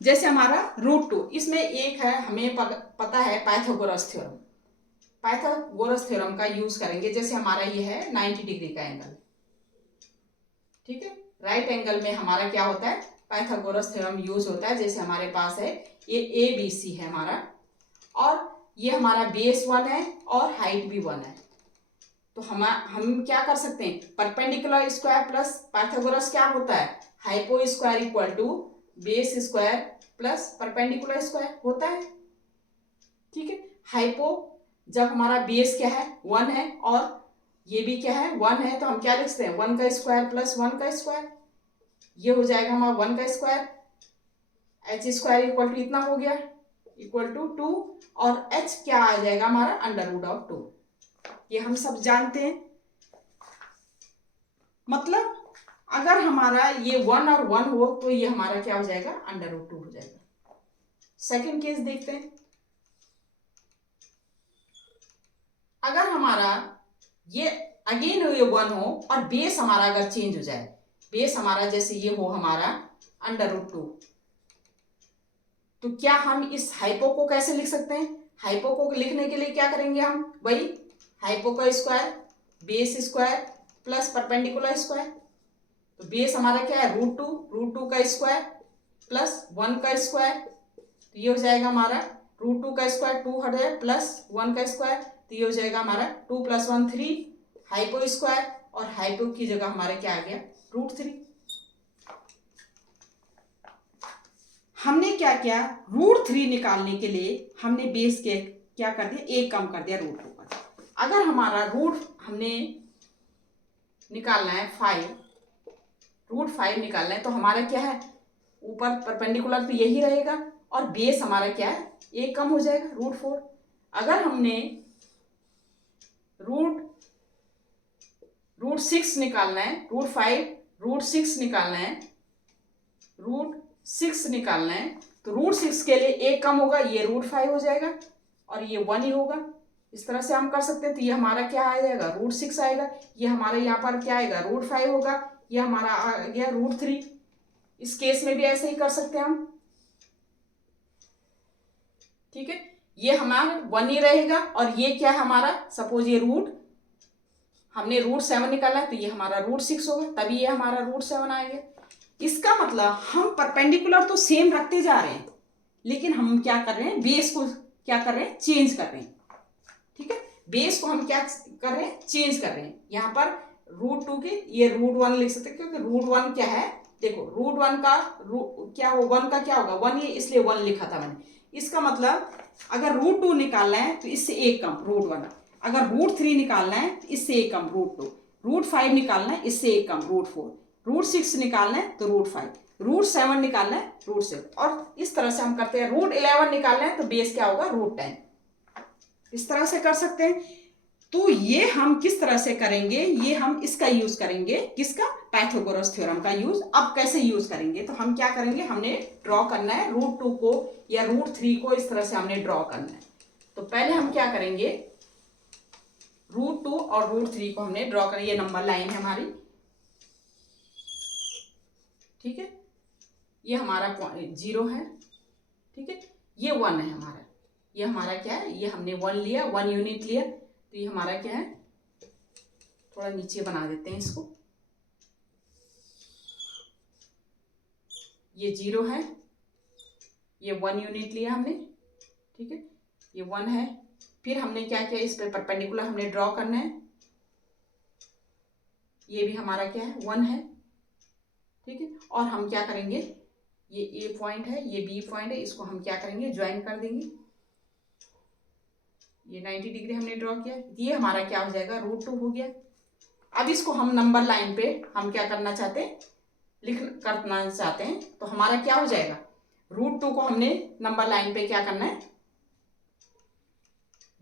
जैसे हमारा √2, इसमें एक है हमें पता है पाइथागोरस थ्योरम, पाइथागोरस थ्योरम का यूज करेंगे। जैसे हमारा ये है 90 डिग्री का एंगल, ठीक है, राइट एंगल में हमारा क्या होता है, पाइथागोरस थ्योरम यूज होता है। जैसे हमारे पास है ये ABC है हमारा, और ये हमारा बेस 1 है और हाइट भी 1 है, तो हम क्या कर सकते हैं, परपेंडिकुलर स्क्वायर प्लस पाइथागोरस क्या होता है, hypo square equal to base square plus perpendicular square होता है, ठीक है। हाइपो जब हमारा बेस क्या है 1 है और ये भी क्या है 1 है, तो हम क्या लिख सकते हैं, 1 का स्क्वायर प्लस 1 का स्क्वायर, ये हो जाएगा हमारा 1 का square, H square equal to इतना हो गया, इक्वल टू 2, और एच क्या आ जाएगा हमारा √2, ये हम सब जानते हैं। मतलब अगर हमारा ये 1 और 1 हो तो ये हमारा क्या हो जाएगा, √2 हो जाएगा। सेकंड केस देखते हैं, अगर हमारा ये अगेन ये 1 हो और बेस हमारा अगर चेंज हो जाए, बेस हमारा जैसे ये हो हमारा √2, तो क्या हम इस हाइपो को कैसे लिख सकते हैं, हाइपो को लिखने के लिए क्या करेंगे हम, वही हाइपो का square base square plus perpendicular square, तो बेस हमारा क्या है √2 का स्क्वायर प्लस 1 का स्क्वायर, तो ये हो जाएगा हमारा √2 का स्क्वायर 2 हट जाए प्लस 1 का स्क्वायर, तो ये हो जाएगा हमारा 2 + 1 3, हाइपो स्क्वायर, और हाइपो की जगह हमारे क्या आ गया √3। हमने क्या किया, √3 निकालने के लिए हमने बेस के क्या कर दिया, एक कम कर दिया √2 पर। अगर हमारा रूट हमने निकालना है 5, √5 निकालना है, तो हमारा क्या है, ऊपर परपेंडिकुलर तो यही रहेगा और बेस हमारा क्या है, एक कम हो जाएगा √4। अगर हमने √6 निकालना है, √5 √6 निकालना है, √6 निकालना है, तो √6 के लिए एक कम होगा, ये √5 हो जाएगा और ये 1 ही होगा। इस तरह से हम कर सकते हैं, तो ये हमारा क्या आ जाएगा √6 आएगा, ये हमारा यहाँ पर क्या आएगा √5 होगा, ये हमारा आ गया √3। इस केस में भी ऐसे ही कर सकते हैं हम, ठीक है। ये हमारा 1 ही रहेगा और ये क्या है हमारा, सपोज ये हमने √7 निकाला, तो ये हमारा √6 होगा, तभी ये हमारा √7 आएगा। इसका मतलब हम परपेंडिकुलर तो सेम रखते जा रहे हैं, लेकिन हम क्या कर रहे हैं, बेस को क्या कर रहे हैं, चेंज कर रहे हैं, ठीक है। बेस को हम क्या कर रहे हैं, चेंज कर रहे हैं। यहाँ पर √2 के ये √1 लिख सकते हैं, क्योंकि √1 क्या है, देखो √1 का क्या हो, 1 का क्या होगा 1 ही, इसलिए 1 लिखा था मैंने। इसका मतलब अगर √2 निकालना है तो इससे एक कम √1, अगर √3 निकालना है तो इससे एक कम √2, √5 निकालना है इससे एक कम √4, √6 निकालना है तो √5, √7 निकालना है √6, और इस तरह से हम करते हैं। √11 निकालना है तो बेस क्या होगा √10, इस तरह से कर सकते हैं। तो ये हम किस तरह से करेंगे, ये हम इसका यूज करेंगे, किसका, पाइथागोरस थ्योरम का यूज। अब कैसे यूज करेंगे, तो हम क्या करेंगे, हमने ड्रॉ करना है √2 को या √3 को, इस तरह से हमने ड्रॉ करना है। तो पहले हम क्या करेंगे, √2 और √3 को हमने ड्रॉ कर, ये नंबर लाइन है हमारी, ठीक है, ये हमारा 0 है, ठीक है, ये 1 है हमारा, ये हमारा क्या है, ये हमने 1 लिया, 1 यूनिट लिया, तो ये हमारा क्या है, थोड़ा नीचे बना देते हैं इसको, ये 0 है, ये 1 यूनिट लिया हमने, ठीक है, ये 1 है। फिर हमने क्या किया, इस पे परपेंडिकुलर हमने ड्रॉ करना है, ये भी हमारा क्या है 1 है, ठीक है। और हम क्या करेंगे, ये ए पॉइंट है, ये बी पॉइंट है, इसको हम क्या करेंगे ज्वाइन कर देंगे। ये 90 डिग्री हमने ड्रॉ किया, ये हमारा क्या हो जाएगा √2 हो गया। अब इसको हम नंबर लाइन पे हम क्या करना चाहते हैं, करना चाहते हैं, तो हमारा क्या हो जाएगा, √2 को हमने नंबर लाइन पे क्या करना है,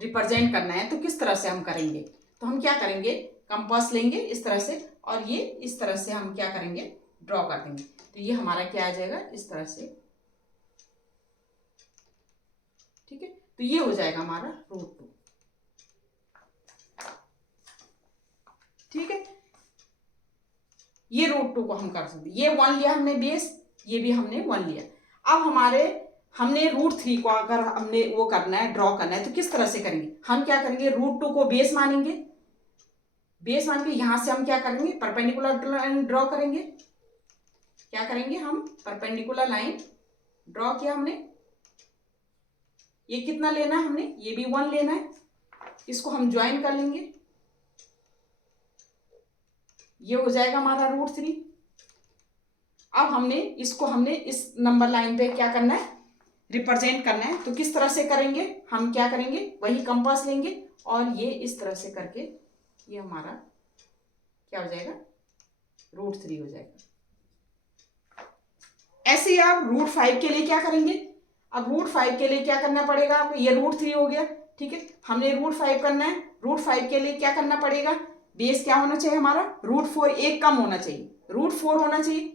रिप्रेजेंट करना है। तो किस तरह से हम करेंगे, तो हम क्या करेंगे, कंपास लेंगे इस तरह से, और ये इस तरह से हम क्या करेंगे ड्रॉ कर देंगे। तो ये हमारा क्या आ जाएगा इस तरह से, ठीक है। तो ये हो जाएगा हमारा √2, ठीक है। ये √2 को हम कर सकते, ये 1 लिया हमने बेस, ये भी हमने 1 लिया। अब हमने √3 को अगर हमने वो करना है, ड्रॉ करना है, तो किस तरह से करेंगे, हम क्या करेंगे √2 को बेस मानेंगे, बेस मान के यहां से हम क्या करेंगे परपेंडिकुलर लाइन ड्रॉ करेंगे। क्या करेंगे हम, परपेंडिकुलर लाइन ड्रॉ किया हमने, ये कितना लेना है हमने, ये भी 1 लेना है, इसको हम ज्वाइन कर लेंगे, ये हो जाएगा हमारा √3। अब हमने इस नंबर लाइन पे क्या करना है, रिप्रेजेंट करना है। तो किस तरह से करेंगे, हम क्या करेंगे, वही कंपास लेंगे और ये इस तरह से करके ये हमारा क्या हो जाएगा √3 हो जाएगा। ऐसे ही आप √5 के लिए क्या करेंगे, अब √5 के लिए क्या करना पड़ेगा आपको, ये √3 हो गया, ठीक है। हमने √5 करना है, √5 के लिए क्या करना पड़ेगा, बेस क्या होना चाहिए हमारा √4, एक कम होना चाहिए, √4 होना चाहिए,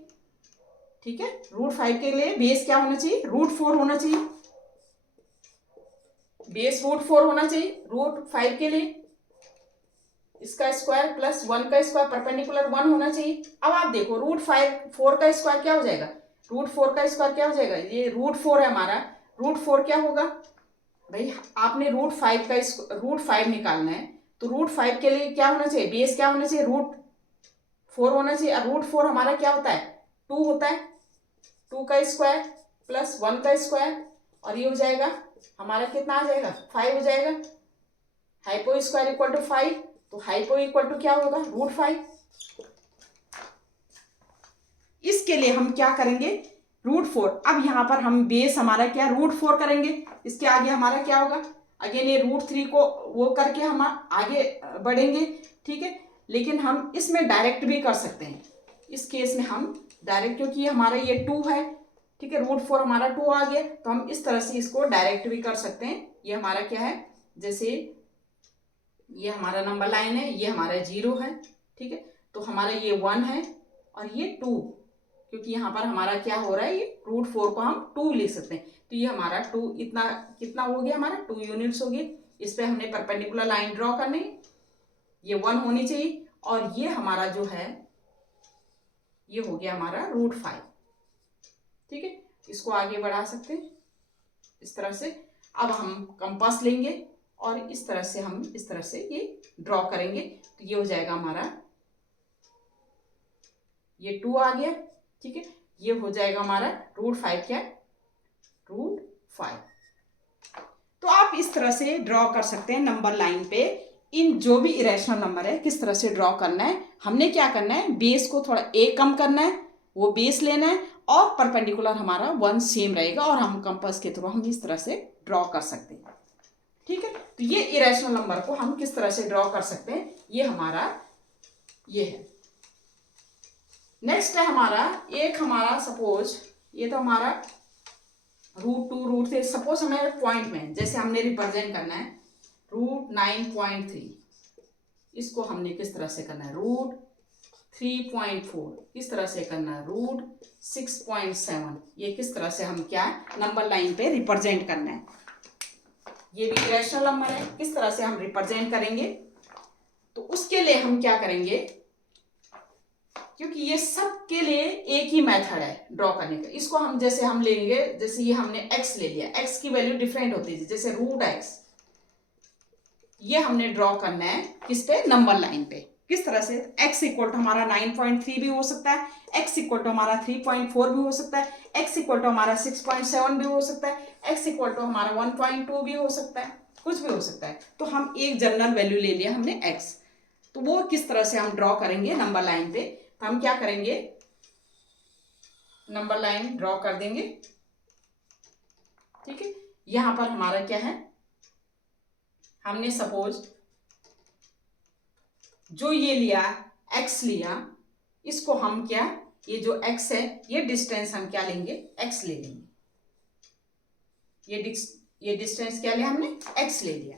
ठीक है। √5 के लिए बेस क्या होना चाहिए, √4 होना चाहिए, बेस √4 होना चाहिए √5 के लिए, इसका स्क्वायर प्लस 1 का स्क्वायर परपेंडिकुलर 1 होना चाहिए। अब आप देखो √4 का स्क्वायर क्या हो जाएगा, √4 का स्क्वायर क्या हो जाएगा, ये √4 है हमारा, √4 क्या होगा भाई, आपने √5 का √5 निकालना है, तो √5 के लिए क्या होना चाहिए, बेस क्या होना चाहिए √4 होना चाहिए। और √4 हमारा क्या होता है 2 होता है, 2 का स्क्वायर प्लस 1 का स्क्वायर, और ये हो जाएगा हमारा कितना आ जाएगा 5 हो जाएगा। हाइपो स्क्वायर इक्वल टू 5, तो हाइपो इक्वल टू क्या होगा √5। इसके लिए हम क्या करेंगे √4, अब यहां पर हम बेस हमारा क्या √4 करेंगे, इसके आगे हमारा क्या होगा, अगेन ये √3 को वो करके हम आगे बढ़ेंगे, ठीक है। लेकिन हम इसमें डायरेक्ट भी कर सकते हैं, इस केस में हम डायरेक्ट, क्योंकि हमारा ये 2 है, ठीक है, √4 हमारा 2 आ गया, तो हम इस तरह से इसको डायरेक्ट भी कर सकते हैं। ये हमारा क्या है, जैसे ये हमारा नंबर लाइन है, ये हमारा 0 है, ठीक है, तो हमारा ये 1 है और ये 2, क्योंकि यहाँ पर हमारा क्या हो रहा है, ये √4 को हम 2 लिख सकते हैं। तो ये हमारा 2 इतना कितना हो गया, हमारा 2 यूनिट्स हो गए। इस पे हमने परपेंडिकुलर लाइन ड्रॉ करनी, ये 1 होनी चाहिए, और ये हमारा जो है ये हो गया हमारा √5, ठीक है। इसको आगे बढ़ा सकते हैं इस तरह से। अब हम कंपास लेंगे और इस तरह से हम इस तरह से ये ड्रॉ करेंगे, तो ये हो जाएगा हमारा, ये 2 आ गया, ठीक है, ये हो जाएगा हमारा √5 क्या √5। तो आप इस तरह से ड्रॉ कर सकते हैं नंबर लाइन पे, इन जो भी इरेशनल नंबर है किस तरह से ड्रॉ करना है। हमने क्या करना है, बेस को थोड़ा एक कम करना है, वो बेस लेना है, और परपेंडिकुलर हमारा 1 सेम रहेगा, और हम कंपास के थ्रू हम इस तरह से ड्रॉ कर सकते हैं, ठीक है। तो ये इरेशनल नंबर को हम किस तरह से ड्रॉ कर सकते हैं, ये हमारा ये है। नेक्स्ट है हमारा एक, हमारा सपोज ये तो हमारा √2 √3, सपोज हमें पॉइंट में जैसे हमने रिप्रेजेंट करना है √9.3, इसको हमने किस तरह से करना है √3.4, किस तरह से करना है √6.7, ये किस तरह से हम क्या नंबर लाइन पे रिप्रेजेंट करना है। ये भी इरेशनल नंबर है, किस तरह से हम रिप्रेजेंट करेंगे, तो उसके लिए हम क्या करेंगे, क्योंकि ये सब के लिए एक ही मेथड है ड्रॉ करने का। इसको हम जैसे हम लेंगे, जैसे ये हमने x ले लिया, x की वैल्यू डिफरेंट होती है, जैसे √x, ये हमने ड्रॉ करना है किस पे, नंबर लाइन पे, किस तरह से, x इक्वल टू हमारा 9.3 भी हो सकता है, x इक्वल टू हमारा 3.4 भी हो सकता है, x इक्वल टू हमारा 6.7 भी हो सकता है, x इक्वल टू हमारा 1.2 भी हो सकता है, कुछ भी हो सकता है। तो हम एक जनरल वैल्यू ले लिया हमने x, तो वो किस तरह से हम ड्रॉ करेंगे नंबर लाइन पे। तो हम क्या करेंगे, नंबर लाइन ड्रॉ कर देंगे। ठीक है, यहां पर हमारा क्या है, हमने सपोज जो ये लिया x लिया, इसको हम क्या, ये जो x है ये डिस्टेंस हम क्या लेंगे, x ले लेंगे। ये डिस्टेंस क्या लिया हमने, x ले लिया।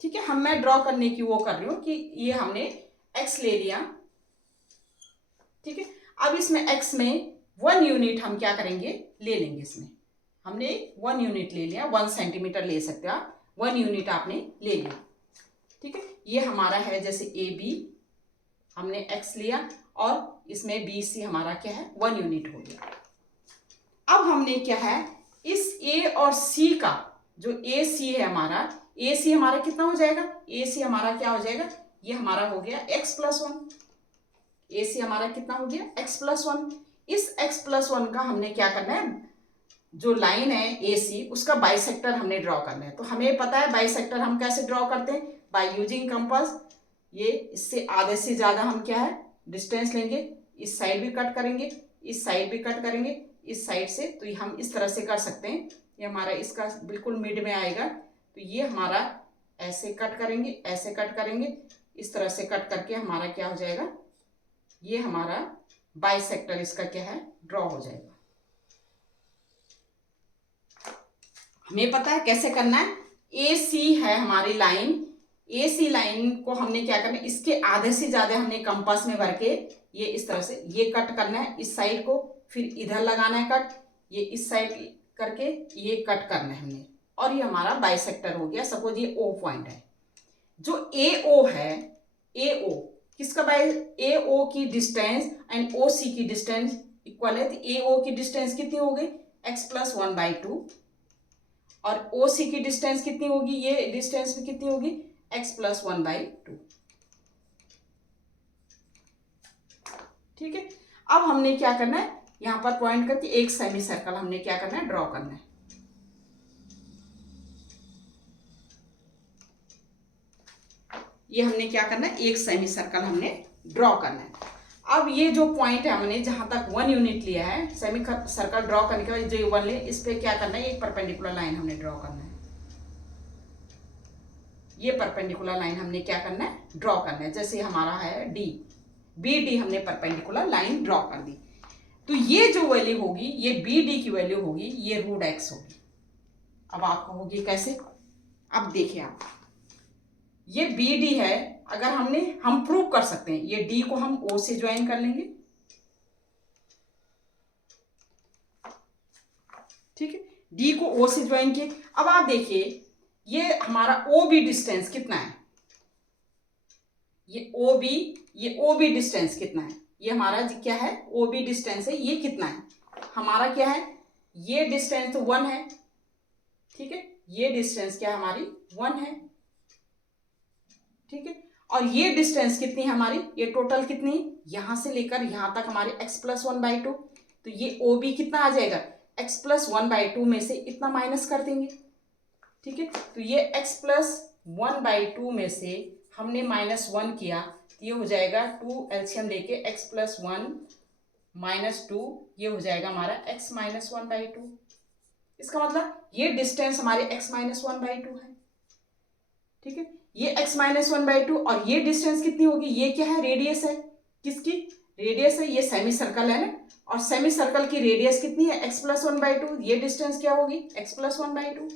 ठीक है, हम मैं ड्रॉ करने की वो कर रही हूं कि ये हमने x ले लिया। ठीक है, अब इसमें x में 1 यूनिट हम क्या करेंगे, ले लेंगे। इसमें हमने 1 यूनिट ले लिया, 1 सेंटीमीटर ले सकते हो आप, 1 यूनिट आपने ले लिया। ठीक है, ये हमारा है जैसे ए बी, हमने x लिया और इसमें बी सी हमारा क्या है, 1 यूनिट हो गया। अब हमने क्या है, इस ए और सी का जो ए सी है हमारा, ए सी हमारा कितना हो जाएगा, ए सी हमारा क्या हो जाएगा, ये हमारा हो गया x+1। ए सी हमारा कितना हो गया, x+1। इस x+1 का हमने क्या करना है, जो लाइन है ए सी उसका बाइसेक्टर हमने ड्रॉ करना है। तो हमें पता है बाइसेक्टर हम कैसे ड्रॉ करते हैं, बाय यूजिंग कंपास। ये इससे आधे से ज्यादा हम क्या है डिस्टेंस लेंगे, इस साइड भी कट करेंगे, इस साइड भी कट करेंगे, इस साइड से। तो ये हम इस तरह से कर सकते हैं, ये हमारा इसका बिल्कुल मिड में आएगा। तो ये हमारा ऐसे कट करेंगे, ऐसे कट करेंगे, इस तरह से कट करके हमारा क्या हो जाएगा, ये हमारा बाइसेक्टर इसका क्या है, ड्रॉ हो जाएगा। हमें पता है कैसे करना है, ए सी है हमारी लाइन, ए सी लाइन को हमने क्या करना है, इसके आधे से ज्यादा हमने कंपास में भर के ये इस तरह से ये कट करना है इस साइड को, फिर इधर लगाना है कट, ये इस साइड करके ये कट करना है हमने, और ये हमारा बाइसेक्टर हो गया। सपोज ये ओ पॉइंट है, जो ए ओ है, ए ओ किसका बाय, ए ओ की डिस्टेंस एंड ओ सी की डिस्टेंस इक्वल है। तो ए ओ की डिस्टेंस कितनी हो गई, x+1/2, और ओ सी की डिस्टेंस कितनी होगी, ये डिस्टेंस भी कितनी होगी, x+1/2। ठीक है, अब हमने क्या करना है, यहां पर पॉइंट करके एक सेमी सर्कल हमने क्या करना है, ड्रॉ करना है। ये हमने क्या करना है, एक सेमी सर्कल हमने ड्रॉ करना है। अब ये जो पॉइंट है हमने जहां तक 1 यूनिट लिया है, सेमी सर्कल ड्रॉ करने के बाद जो 1 लिया, इस पे क्या करना है, एक परपेंडिकुलर लाइन हमने ड्रॉ करना है। ये परपेंडिकुलर लाइन हमने क्या करना है, ड्रॉ करना है। जैसे हमारा है डी, बी डी हमने परपेंडिकुलर लाइन ड्रॉ कर दी। तो ये जो वैल्यू होगी, ये बी डी की वैल्यू होगी, ये √x होगी। अब आपको होगी कैसे, अब देखिए आप, ये बी डी है, अगर हम प्रूव कर सकते हैं, ये डी को हम ओ से ज्वाइन कर लेंगे। ठीक है, डी को ओ से ज्वाइन किए। अब आप देखिए ये हमारा ओ बी डिस्टेंस कितना है, ये ओ बी डिस्टेंस कितना है, ये हमारा क्या है, ओ बी डिस्टेंस है, ये कितना है हमारा क्या है, ये डिस्टेंस तो 1 है। ठीक है, ये डिस्टेंस क्या हमारी 1 है। ठीक है, और ये डिस्टेंस कितनी है हमारी, ये टोटल कितनी, यहां से लेकर यहां तक हमारे x+1/2। तो ये ओ बी कितना आ जाएगा, x+1/2 में से इतना माइनस कर देंगे। ठीक है, तो ये x+1/2 में से हमने -1 किया, तो ये हो जाएगा 2 एलसीएम लेके x+1 -2, ये हो जाएगा हमारा x-1/2। इसका मतलब ये डिस्टेंस हमारे x-1/2 है। ठीक है, ये x-1/2 और ये डिस्टेंस कितनी होगी, ये क्या है, रेडियस है, किसकी रेडियस है, ये सेमी सर्कल है ना, और सेमी सर्कल की रेडियस कितनी है, x+1/2, ये डिस्टेंस क्या होगी, x+1/2।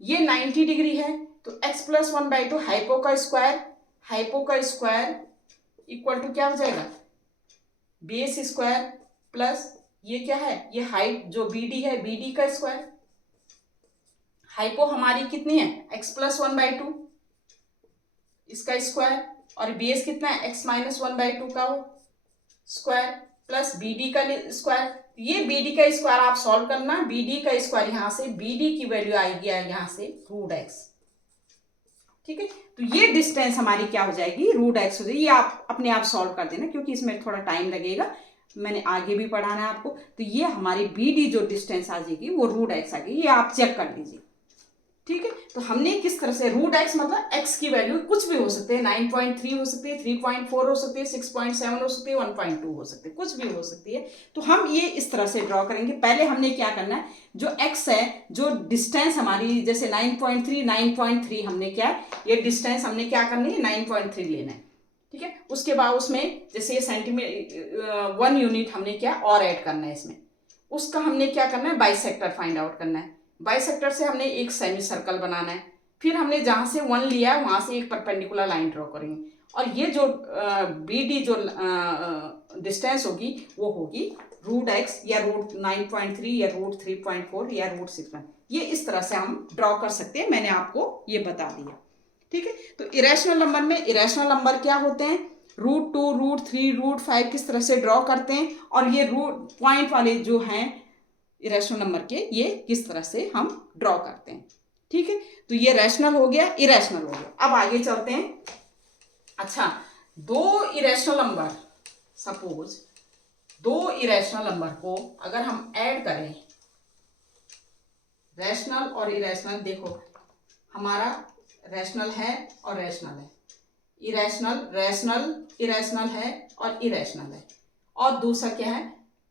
ये 90 डिग्री है, तो x+1/2 हाइपो का स्क्वायर इक्वल टू क्या हो जाएगा, बेस स्क्वायर प्लस ये क्या है, ये हाइट जो बी डी है, बी डी का स्क्वायर। हाइपो हमारी कितनी है, x+1/2 इसका स्क्वायर, और बेस कितना है, x-1/2 का स्क्वायर प्लस बी डी का स्क्वायर। ये बी डी का स्क्वायर आप सॉल्व करना, बी डी का स्क्वायर यहां से, बी डी की वैल्यू आएगी यहाँ से √x। ठीक है, तो ये डिस्टेंस हमारी क्या हो जाएगी, रूट एक्स हो जाएगी। ये आप अपने आप सॉल्व कर देना क्योंकि इसमें थोड़ा टाइम लगेगा, मैंने आगे भी पढ़ाना है आपको। तो ये हमारी बी डी जो डिस्टेंस आ जाएगी वो रूट एक्स आ गई, ये आप चेक कर लीजिए। ठीक है, तो हमने किस तरह से रूट एक्स मतलब एक्स की वैल्यू कुछ भी हो सकते हैं, 9.3 हो सकती है, 3.4 हो सकती है, 6.7 हो सकती है, 1.2 हो सकती है, कुछ भी हो सकती है। तो हम ये इस तरह से ड्रॉ करेंगे। पहले हमने क्या करना है, जो एक्स है, जो डिस्टेंस हमारी जैसे 9.3 हमने क्या है, ये डिस्टेंस हमने क्या करनी है, 9.3 लेना है। ठीक है, उसके बाद उसमें जैसे ये सेंटीमीटर 1 यूनिट हमने क्या और ऐड करना है इसमें, उसका हमने क्या करना है, बाइसेक्टर फाइंड आउट करना है। बाइसेक्टर से हमने एक सेमी सर्कल बनाना है, फिर हमने जहां से 1 लिया है वहां से एक परपेंडिकुलर लाइन ड्रॉ करेंगे, और ये जो बी डी जो डिस्टेंस होगी वो होगी रूट एक्स या रूट 9.3 या रूट 3.4 या रूट 6। ये इस तरह से हम ड्रॉ कर सकते हैं, मैंने आपको ये बता दिया। ठीक है, तो इरेशनल नंबर में इरेशनल नंबर क्या होते हैं, रूट 2, रूट 3, रूट 5 किस तरह से ड्रॉ करते हैं, और ये रूट पॉइंट वाले जो हैं इरेशनल नंबर के, ये किस तरह से हम ड्रॉ करते हैं। ठीक है, तो ये रैशनल हो गया, इरेशनल हो गया। अब आगे चलते हैं। अच्छा, दो इरेशनल नंबर, सपोज दो इरेशनल नंबर को अगर हम ऐड करें, रैशनल और इरेशनल, देखो हमारा रैशनल है और रैशनल है, इरेशनल रैशनल इरेशनल है और इरेशनल है, और दूसरा क्या है,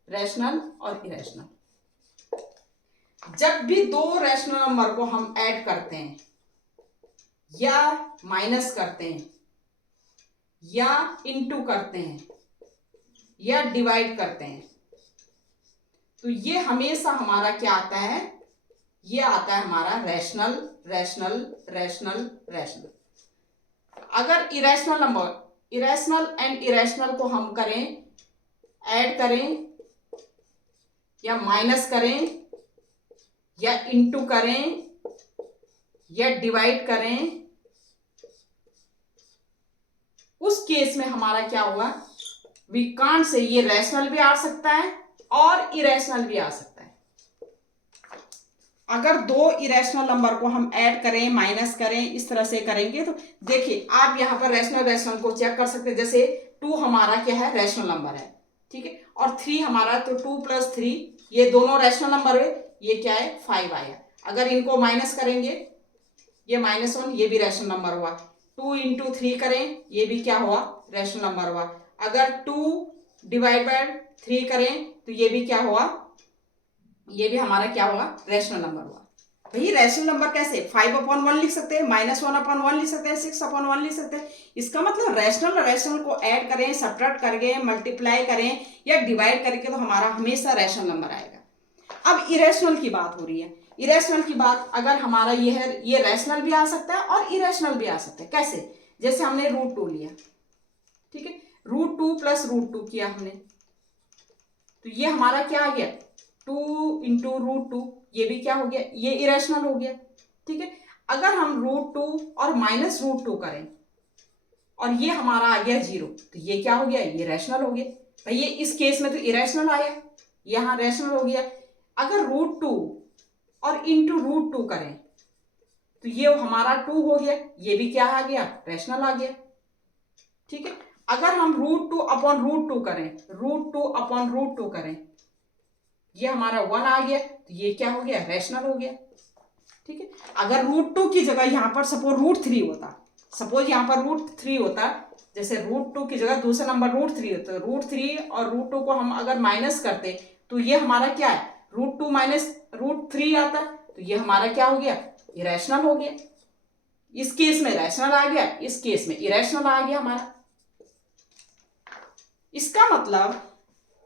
रैशनल और इरेशनल। जब भी दो रैशनल नंबर को हम ऐड करते हैं या माइनस करते हैं या इनटू करते हैं या डिवाइड करते हैं, तो ये हमेशा हमारा क्या आता है, ये आता है हमारा रैशनल रैशनल रैशनल रैशनल। अगर irrational number, irrational and irrational को हम करें, ऐड करें या माइनस करें या इनटू करें या डिवाइड करें, उस केस में हमारा क्या हुआ, वी कांट से, ये रैशनल भी आ सकता है और इरेशनल भी आ सकता है। अगर दो इरेशनल नंबर को हम ऐड करें, माइनस करें, इस तरह से करेंगे, तो देखिए आप यहां पर रैशनल रैशनल को चेक कर सकते हैं। जैसे 2 हमारा क्या है, रैशनल नंबर है, ठीक है, और 3 हमारा, तो 2 + 3 ये दोनों रैशनल नंबर है, ये क्या है, 5 आया। अगर इनको माइनस करेंगे, ये -1, ये भी रैशनल नंबर हुआ। 2 × 3 करें, ये भी क्या हुआ, रैशनल नंबर हुआ। अगर 2 ÷ 3 करें तो ये भी क्या हुआ, ये भी हमारा क्या हुआ, रैशनल नंबर हुआ। भाई रैशनल नंबर कैसे, 5/1 लिख सकते हैं, -1/1 लिख सकते हैं, 6/1 लिख सकते हैं। इसका मतलब रैशनल और रैशनल को ऐड करें, सब्ट्रैक्ट करें, मल्टीप्लाई करें या डिवाइड करके, तो हमारा हमेशा रैशनल नंबर आएगा। अब इरेशनल की बात हो रही है। इरेशनल की बात अगर हमारा ये है, ये रैशनल भी आ सकता है और इरेशनल भी आ सकता है। कैसे, जैसे हमने √2 लिया, ठीक है, √2 + √2 किया हमने, तो ये हमारा क्या आ गया, 2 × √2, ये भी क्या हो गया, ये इरेशनल हो गया। ठीक है, अगर हम √2 और -√2 करें और ये हमारा आ गया 0, तो ये क्या हो गया, ये रैशनल हो गया। भाई ये इस केस में तो इरेशनल आया, यहां रैशनल हो गया। अगर √2 और × √2 करें तो ये हमारा 2 हो गया, ये भी क्या आ गया, रैशनल आ गया। ठीक है, अगर हम √2/√2 करें, √2/√2 करें, ये हमारा 1 आ गया, तो ये क्या हो गया, रैशनल हो गया। ठीक है, अगर √2 की जगह यहां पर सपोज √3 होता, सपोज यहां पर √3 होता, जैसे √2 की जगह दूसरा नंबर √3 होता, √3 और √2 को हम अगर माइनस करते तो ये हमारा क्या है, √2 - √3 आता, तो ये हमारा क्या हो गया, इरेशनल हो गया। इस केस में रैशनल आ गया, इस केस में इरेशनल आ गया हमारा। इसका मतलब,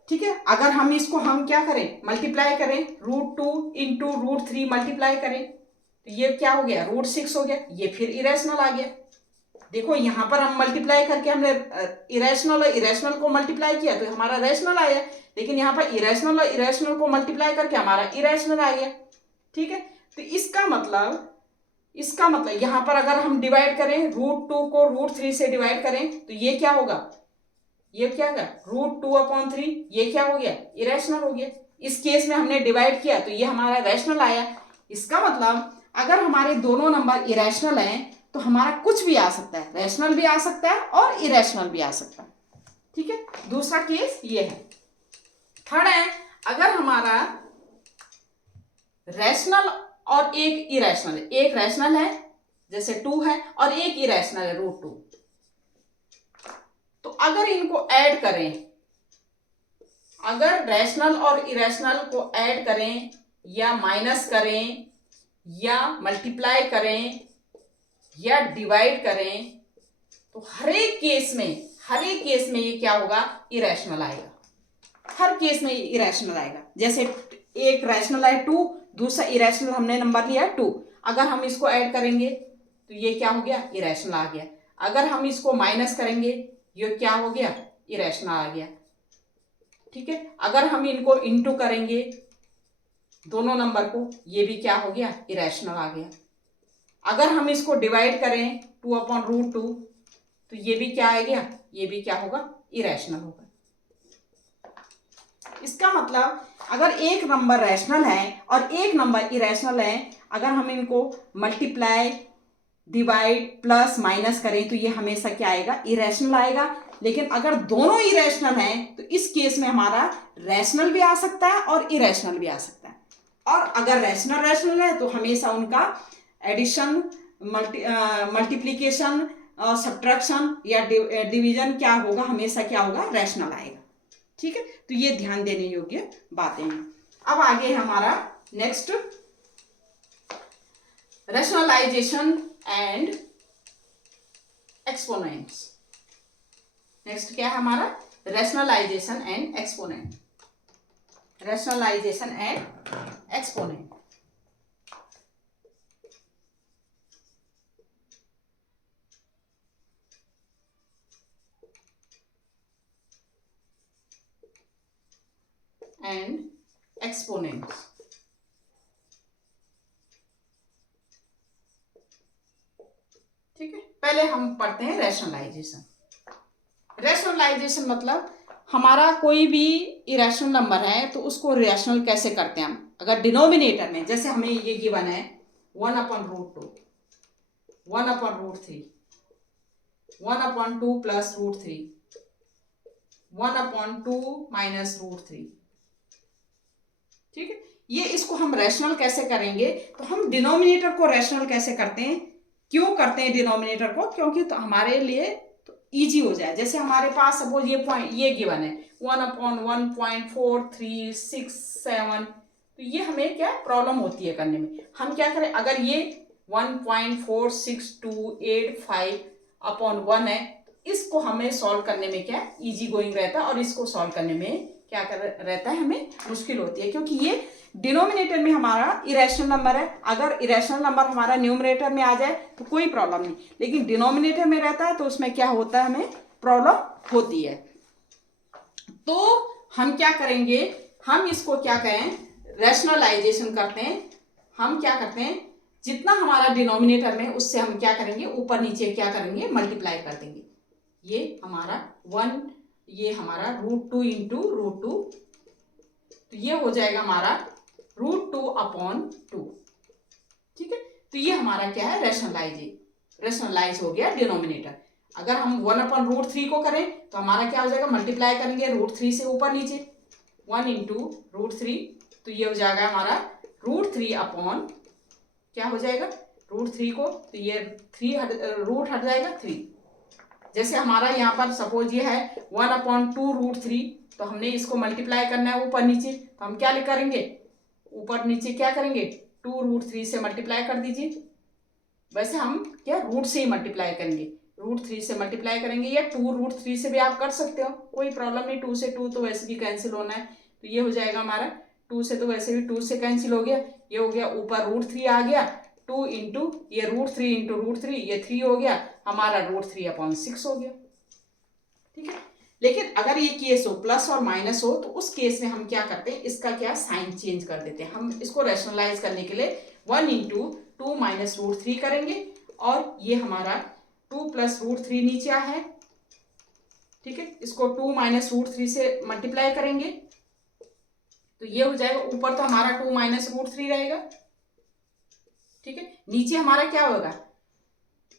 ठीक है, अगर हम इसको हम क्या करें, मल्टीप्लाई करें, √2 × √3 मल्टीप्लाई करें, तो ये क्या हो गया, √6 हो गया, ये फिर इरेशनल आ गया। देखो यहां पर हम मल्टीप्लाई करके हमने इरेशनल और इरेशनल को मल्टीप्लाई किया तो हमारा रैशनल आया, लेकिन यहाँ पर इरेशनल और इरेशनल को मल्टीप्लाई करके हमारा इरेशनल आ गया। ठीक है, तो इसका मतलब यहां पर अगर हम डिवाइड करें, √2 को √3 से डिवाइड करें, तो ये क्या होगा, ये क्या होगा, √2/3, ये क्या हो गया, इरेशनल हो गया। इस केस में हमने डिवाइड किया तो ये हमारा रैशनल आया। इसका मतलब अगर हमारे दोनों नंबर इरेशनल हैं तो हमारा कुछ भी आ सकता है, रैशनल भी आ सकता है और इरेशनल भी आ सकता है। ठीक है, दूसरा केस ये है। थर्ड है, अगर हमारा रैशनल और एक इरेशनल है, एक रैशनल है जैसे 2 है और एक इरेशनल है √2, तो अगर इनको ऐड करें, अगर रैशनल और इरेशनल को ऐड करें या माइनस करें या मल्टीप्लाई करें या डिवाइड करें, तो हर एक केस में ये क्या होगा, इरेशनल आएगा। हर केस में इरेशनल आएगा। जैसे एक रैशनल है 2, दूसरा इरेशनल हमने नंबर लिया 2, अगर हम इसको ऐड करेंगे तो ये क्या हो गया, इरेशनल आ गया। अगर हम इसको माइनस करेंगे ये क्या हो गया, इरेशनल आ गया। ठीक है, अगर हम इनको इंटू करेंगे दोनों नंबर को, ये भी क्या हो गया, इरेशनल आ गया। अगर हम इसको डिवाइड करें 2/√2, तो ये भी क्या आ गया, ये भी क्या होगा, इरेशनल होगा। इसका मतलब अगर एक नंबर रैशनल है और एक नंबर इरेशनल है, अगर हम इनको मल्टीप्लाई, डिवाइड, प्लस, माइनस करें तो ये हमेशा क्या आएगा, इरेशनल आएगा। लेकिन अगर दोनों इरेशनल हैं तो इस केस में हमारा रैशनल भी आ सकता है और इरेशनल भी आ सकता है। और अगर रैशनल है तो हमेशा उनका एडिशन, मल्टीप्लीकेशन, सब्ट्रैक्शन या डिवीजन क्या होगा, हमेशा क्या होगा, रैशनल आएगा। ठीक है, तो ये ध्यान देने योग्य बातें हैं। अब आगे हमारा next, rationalisation and exponents. Next क्या है हमारा, rationalisation and exponent. Rationalisation and exponent. And exponents. ठीक है, पहले हम पढ़ते हैं रैशनलाइजेशन। रैशनलाइजेशन मतलब हमारा कोई भी इरेशनल नंबर है तो उसको रैशनल कैसे करते हैं हम। अगर डिनोमिनेटर में, जैसे हमें ये गिवन है 1/√2, 1/√3, 1/2 + √3, 1/2 - √3। ठीक है, ये इसको हम रैशनल कैसे करेंगे, तो हम डिनोमिनेटर को रैशनल कैसे करते हैं, क्यों करते हैं डिनोमिनेटर को, क्योंकि तो हमारे लिए तो ईजी हो जाए। जैसे हमारे पास सपोज ये पॉइंट, ये गिवन है 1/1.4367, तो ये हमें क्या प्रॉब्लम होती है करने में। हम क्या करें, अगर ये 1.46285/1 है, इसको हमें सॉल्व करने में क्या इजी गोइंग रहता है, और इसको सॉल्व करने में क्या कर रहता है, हमें मुश्किल होती है, क्योंकि ये डिनोमिनेटर में हमारा इरेशनल नंबर है। अगर इरेशनल नंबर हमारा न्यूमरेटर में आ जाए तो कोई प्रॉब्लम नहीं, लेकिन डिनोमिनेटर में रहता है तो उसमें क्या होता है, हमें प्रॉब्लम होती है। तो हम क्या करेंगे, हम इसको क्या कहें, रैशनलाइजेशन करते हैं। हम क्या करते हैं, जितना हमारा डिनोमिनेटर में, उससे हम क्या करेंगे, ऊपर नीचे क्या करेंगे, मल्टीप्लाई कर देंगे। ये हमारा 1, ये हमारा √2 × √2, तो ये हो जाएगा हमारा √2/2। ठीक है, तो ये हमारा क्या है, रैशनलाइज हो गया डिनोमिनेटर। अगर हम 1/√3 को करें तो हमारा क्या हो जाएगा, मल्टीप्लाई करेंगे √3 से ऊपर नीचे, 1 × √3, तो ये हो जाएगा हमारा √3/, क्या हो जाएगा, √3 को, तो ये 3 रूट हट जाएगा 3। जैसे हमारा यहाँ पर सपोज ये है 1/2√3, तो हमने इसको मल्टीप्लाई करना है ऊपर नीचे, तो हम क्या करेंगे, ऊपर नीचे क्या करेंगे, 2√3 से मल्टीप्लाई कर दीजिए। वैसे हम क्या रूट से ही मल्टीप्लाई करेंगे, √3 से मल्टीप्लाई करेंगे, या 2√3 से भी आप कर सकते हो, कोई प्रॉब्लम नहीं। 2 से 2 तो वैसे भी कैंसिल होना है, तो ये हो जाएगा हमारा 2 से, तो वैसे भी 2 से कैंसिल हो गया, ये हो गया, ऊपर √3 आ गया, 2 × ये √3 × √3, ये 3 हो गया, हमारा √3/6 हो गया। ठीक है, लेकिन अगर ये केस हो प्लस और माइनस हो, तो उस केस में हम क्या करते हैं, इसका क्या साइन चेंज कर देते हैं। हम इसको रैशनलाइज करने के लिए 1 × 2 - √3 करेंगे, और ये हमारा 2 + √3 नीचे है। ठीक है, इसको 2 - √3 से मल्टीप्लाई करेंगे, तो ये हो जाएगा, ऊपर तो हमारा 2 - √3 रहेगा। ठीक है, नीचे हमारा क्या होगा,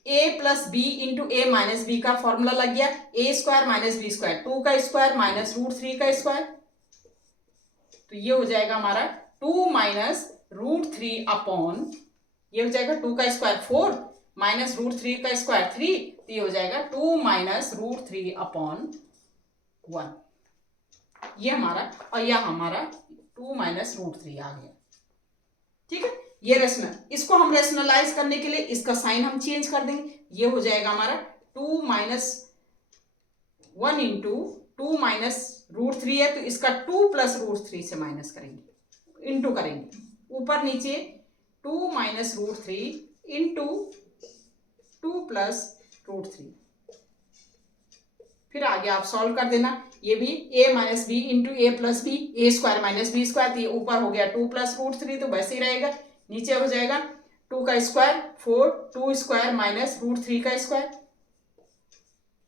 ए plus b into a minus B का फॉर्मूला लग गया, ए स्क्वायर माइनस बी स्क्वायर, 2 का स्क्वायर माइनस √3 का स्क्वायर, तो ये हो जाएगा हमारा 2 माइनस √3 अपॉन, ये हो जाएगा 2 का स्क्वायर 4 माइनस √3 का स्क्वायर 3, तो ये हो जाएगा 2 माइनस √3 अपॉन 1, ये हमारा, और यह हमारा 2 माइनस √3 आ गया। ठीक है, ये रेशनल, इसको हम रेशनलाइज करने के लिए इसका साइन हम चेंज कर देंगे, ये हो जाएगा हमारा 2 माइनस 1 इंटू 2 माइनस √3 है, तो इसका 2 प्लस √3 से माइनस करेंगे, इंटू करेंगे, ऊपर नीचे 2 माइनस √3 इंटू 2 प्लस √3, फिर आगे आप सॉल्व कर देना, ये भी a minus b into a plus b, a square minus b square, तो ये ऊपर हो गया 2 प्लस √3, तो वैसे ही रहेगा, नीचे हो जाएगा 2 का स्क्वायर 4, 2 स्क्वायर माइनस √3 का स्क्वायर,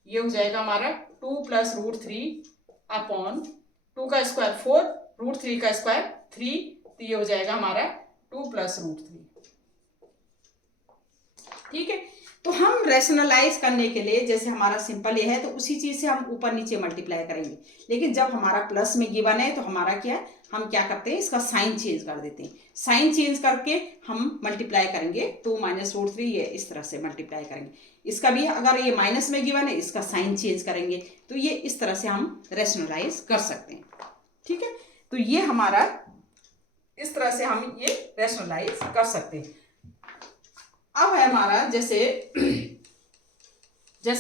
ये हो जाएगा हमारा 2 प्लस √3 अपॉन 2 का स्क्वायर 4, √3 का स्क्वायर 3, तो ये हो जाएगा हमारा 2 प्लस √3। ठीक है, तो हम रेशनलाइज करने के लिए जैसे हमारा सिंपल ये है तो उसी चीज से हम ऊपर नीचे मल्टीप्लाई करेंगे, लेकिन जब हमारा प्लस में गिवन है तो हमारा क्या, हम क्या करते हैं, इसका साइन चेंज कर देते हैं, साइन चेंज करके हम मल्टीप्लाई करेंगे, 2 माइनस √3 ये इस तरह से मल्टीप्लाई करेंगे, इसका भी अगर ये माइनस में गिवन है इसका साइन चेंज करेंगे, तो ये इस तरह से हम रेशनलाइज कर सकते हैं। ठीक है, तो ये हमारा इस तरह से हम ये रेशनलाइज कर सकते हैं। अब है हमारा जैसे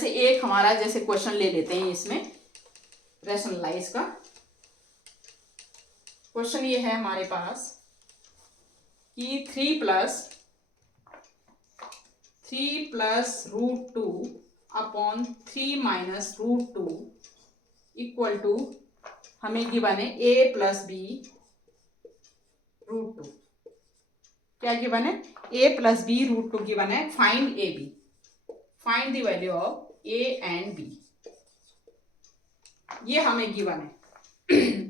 एक हमारा जैसे क्वेश्चन ले लेते हैं, इसमें रेशनलाइज का क्वेश्चन ये है हमारे पास कि 3 plus √2 upon 3 minus √2 equal to, हमें गिवन है a प्लस बी √2, क्या गिवन है, a प्लस बी √2 गिवन है, find a b, find the value of a and b, ये हमें गिवन है।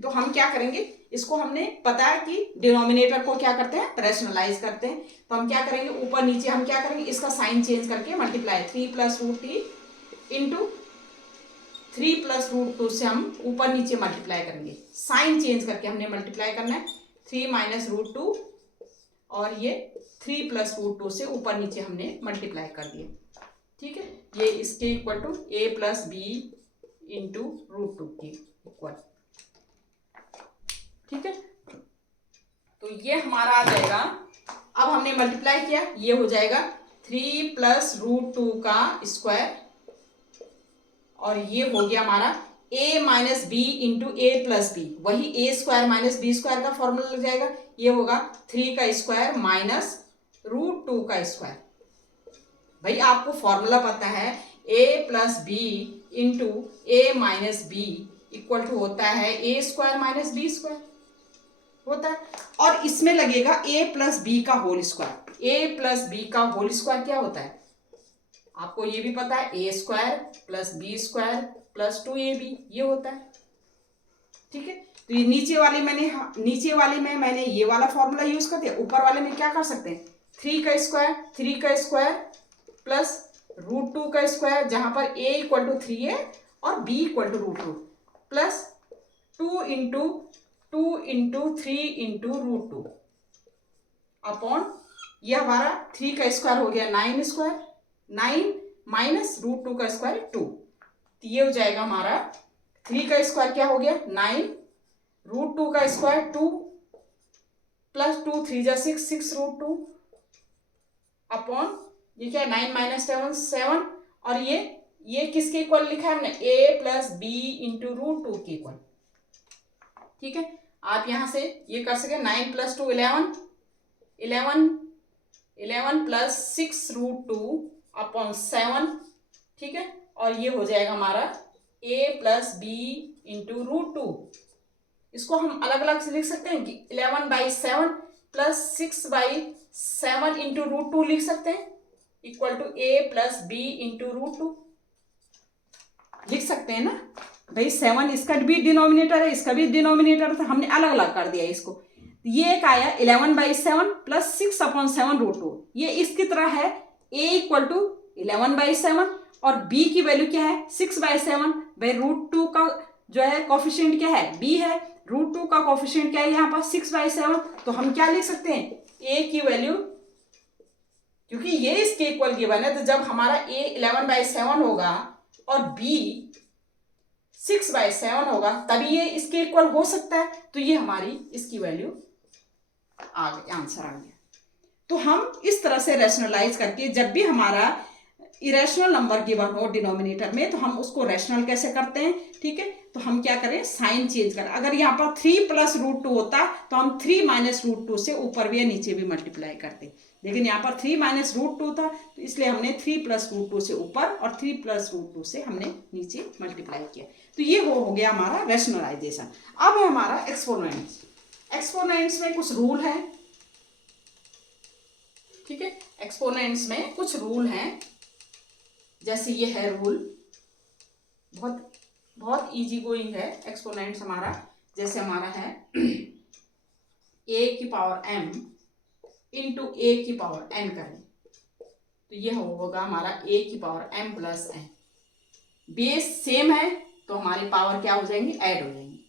तो हम क्या करेंगे, इसको हमने पता है कि डिनोमिनेटर को क्या करते हैं, रेशनलाइज करते हैं, तो हम क्या करेंगे, ऊपर नीचे हम क्या करेंगे, इसका साइन चेंज करके multiply, 3 plus √t into 3 plus √2 से हम ऊपर नीचे मल्टीप्लाई करेंगे, साइन चेंज करके हमने मल्टीप्लाई करना है, 3 माइनस √2 और ये 3 प्लस √2 से ऊपर नीचे हमने मल्टीप्लाई कर दिया। ठीक है, ये इसके equal to a plus b into √2 के इक्वल। ठीक है, तो ये हमारा आ जाएगा, अब हमने मल्टीप्लाई किया, ये हो जाएगा 3 प्लस √2 का स्क्वायर, और ये हो गया हमारा a minus b into a plus b, वही a square minus b square का फॉर्मूला लग जाएगा, ये होगा 3 का स्क्वायर माइनस √2 का स्क्वायर। भाई आपको फॉर्मूला पता है, a plus b into a minus b equal to होता है a square minus b square होता है, और इसमें लगेगा a प्लस बी का whole square, a plus b का होल स्क्वायर क्या होता है, आपको ये भी पता है, a square plus b square plus 2ab ये होता है। ठीक है, तो ये नीचे वाले में मैंने ये वाला फॉर्मूला यूज कर दिया, ऊपर वाले में क्या कर सकते हैं, 3 का स्क्वायर प्लस √2 का स्क्वायर, जहां पर a इक्वल टू 3 है और b equal to √2 plus 2 into 3 into √2 upon, यह हमारा 3 का स्क्वायर हो गया 9 स्क्वायर, 9 माइनस √2 का स्क्वायर 2, तो ये हो जाएगा हमारा 3 का स्क्वायर क्या हो गया 9, √2 का स्क्वायर 2 प्लस 2 3 जा 6 √2 अपॉन, ये क्या 9 माइनस 7, और ये किसके इक्वल लिखा है हमने, a प्लस बी इंटू √2 के इक्वल। ठीक है, आप यहां से ये कर सके, 9 प्लस 2 11 प्लस 6 √2 अपॉन 7। ठीक है, और ये हो जाएगा हमारा a प्लस बी इंटू √2, इसको हम अलग अलग से लिख सकते हैं कि 11/7 प्लस 6/7 इंटू √2 लिख सकते हैं, equal to a plus b into √2 लिख सकते हैं ना भाई। 7 इसका भी डिनोमिनेटर है, इसका भी डिनोमिनेटर था, हमने अलग अलग कर दिया इसको। ये एक आया 11/7 प्लस 6/7 √2, ये इसकी तरह है a इक्वल टू 11/7 और b की वैल्यू क्या है 6/7। भाई √2 का जो है कोफिशिएंट क्या है b है, √2 का कोफिशिएंट क्या है यहाँ पर 6/7। तो हम क्या लिख सकते हैं a की वैल्यू, क्योंकि ये इसके इक्वल गिवन है, तो जब हमारा a 11/7 होगा और b 6/7 होगा तभी ये इसके इक्वल हो सकता है। तो ये हमारी इसकी वैल्यू आ गई, आंसर आ गया। तो हम इस तरह से रैशनलाइज करके जब भी हमारा इरेशनल नंबर गिवन हो डिनोमिनेटर में तो हम उसको रैशनल कैसे करते हैं, ठीक है। तो हम क्या करें, साइन चेंज करें। अगर यहाँ पर 3 + √2 होता तो हम 3 - √2 से ऊपर भी या नीचे भी मल्टीप्लाई करते, लेकिन यहाँ पर 3 - √2 था तो इसलिए हमने 3 + √2 से ऊपर और 3 + √2 से हमने नीचे मल्टीप्लाई किया। तो ये हो गया हमारा रैशनलाइजेशन। अब है हमारा एक्सपोनेंट्स। एक्सपोनेंट्स में कुछ रूल है, ठीक है। एक्सपोनेंट्स में कुछ रूल हैं, जैसे ये है रूल, बहुत बहुत इजी गोइंग है एक्सपोनेंट्स हमारा। जैसे हमारा है a की पावर m इंटू a की पावर n करें तो ये होगा हमारा a की power m + n। Base same है तो हमारी पावर क्या हो जाएंगी, ऐड हो जाएंगी।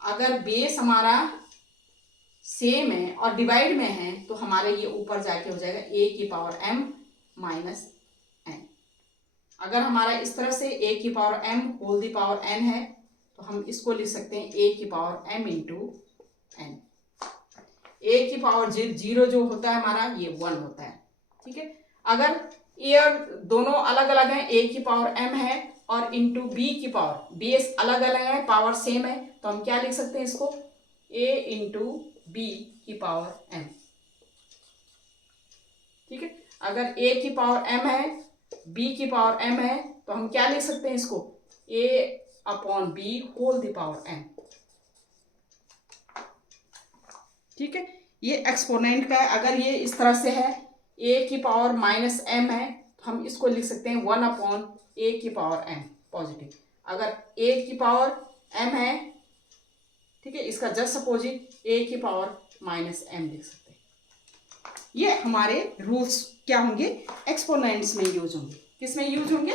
अगर बेस हमारा सेम है और डिवाइड में है तो हमारे ये ऊपर जाके हो जाएगा a की पावर m - n। अगर हमारा इस तरह से a की power m whole the power n है तो हम इसको लिख सकते हैं a की power m into n। a की पावर 0 जो होता है हमारा ये 1 होता है, ठीक है। अगर ये दोनों अलग अलग हैं, a की पावर m है और इंटू b की पावर, बेस अलग अलग है पावर सेम है, तो हम क्या लिख सकते हैं इसको a इंटू b की पावर m, ठीक है। अगर a की पावर m है b की पावर m है तो हम क्या लिख सकते हैं इसको a/b whole the power m, ठीक है। ये एक्सपोनेंट का है। अगर ये इस तरह से है a की पावर -m है तो हम इसको लिख सकते हैं 1/a की पावर m पॉजिटिव। अगर a की पावर m है, ठीक है, इसका जस्ट अपोजिट a की पावर -m लिख सकते हैं। ये हमारे रूल्स क्या होंगे, एक्सपोनेंट्स में यूज होंगे। किस में यूज होंगे,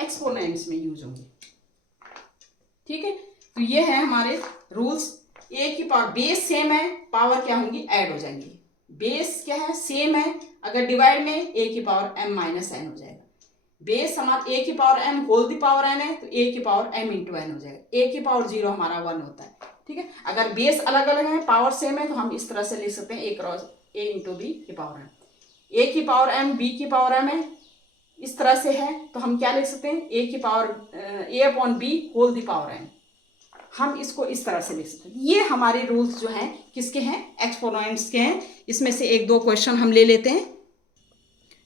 एक्सपोनेंट्स में यूज होंगे, ठीक है। तो ये है हमारे रूल्स। a की पावर बेस सेम है, पावर क्या होंगी, ऐड हो जाएंगी। बेस क्या है, सेम है, अगर डिवाइड में a की पावर m - n हो जाएगा। बेस हमारा a की power m whole the power n है तो a की पावर m इंटू n हो जाएगा। a की पावर 0 हमारा 1 होता है, ठीक है। अगर बेस अलग अलग है पावर सेम है तो हम इस तरह से लिख सकते हैं a इंटू b की पावर m। a की पावर m b की पावर m है, इस तरह से है तो हम क्या लिख सकते हैं a की power a/b whole the power n। हम इसको इस तरह से लिख सकते हैं। ये हमारे रूल्स जो हैं किसके हैं, एक्सपोनेंट्स के हैं। इसमें से 1-2 क्वेश्चन हम ले लेते हैं।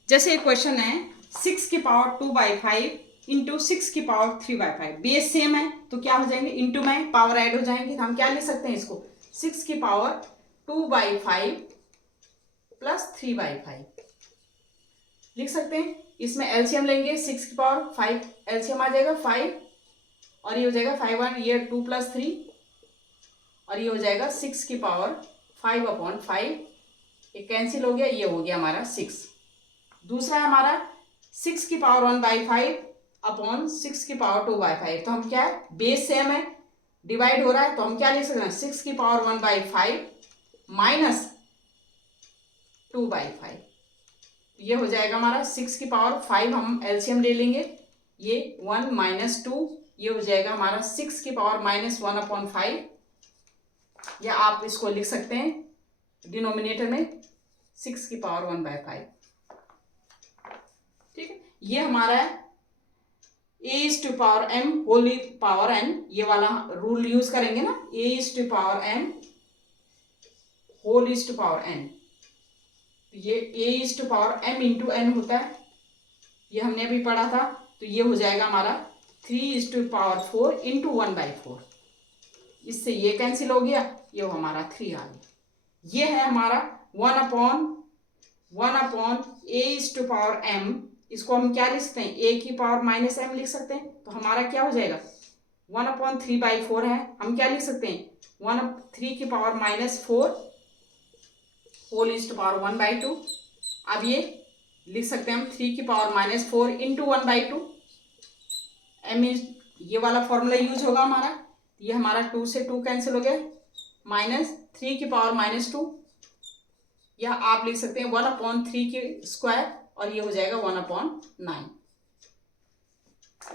जैसे एक क्वेश्चन है 6 की पावर 2/5 इंटू 6 की पावर 3/5। बेस सेम है तो क्या हो जाएंगे, इंटू में पावर ऐड हो जाएंगे। तो हम क्या लिख सकते हैं इसको 6 की पावर 2/5 प्लस 3/5 लिख सकते हैं। इसमें एलसीएम लेंगे 6 की पावर 5, एलसीएम आ जाएगा 5 और ये हो जाएगा 5 1, ये 2 + 3 और ये हो जाएगा 6 की पावर 5/5, ये कैंसिल हो गया, ये हो गया हमारा 6। दूसरा है हमारा 6 की पावर 1/5 अपॉन 6 की पावर 2/5। तो हम क्या है, बेस सेम है, डिवाइड हो रहा है तो हम क्या लिख सकते हैं 6 की पावर 1/5 माइनस 2/5। ये हो जाएगा हमारा 6 की पावर 5, हम एलसीएम ले लेंगे, ये 1 - 2, ये हो जाएगा हमारा 6 की पावर -1/5, या आप इसको लिख सकते हैं डिनोमिनेटर में 6 की पावर 1/5, ठीक है। ये हमारा है a/m होल पावर n, ये वाला रूल यूज करेंगे ना, a/m होल पावर n। ये a/m इंटू n होता है, ये हमने अभी पढ़ा था। तो ये हो जाएगा हमारा 3/4 इंटू 1/4, इससे ये कैंसिल हो गया, ये हमारा 3 आ गया। ये है हमारा 1/a/m, इसको हम क्या लिख सकते हैं a की पावर -m लिख सकते हैं। तो हमारा क्या हो जाएगा 1/3/4 है, हम क्या लिख सकते हैं 3 की पावर -4 होल पावर 1/2। अब ये लिख सकते हैं हम 3 की पावर -4 इंटू 1/2। एम मीन्स ये वाला फॉर्मूला यूज होगा हमारा। ये हमारा 2 से 2 कैंसिल हो गया, -3 की पावर -2, या आप लिख सकते हैं 1/3 की स्क्वायर, और ये हो जाएगा 1/9।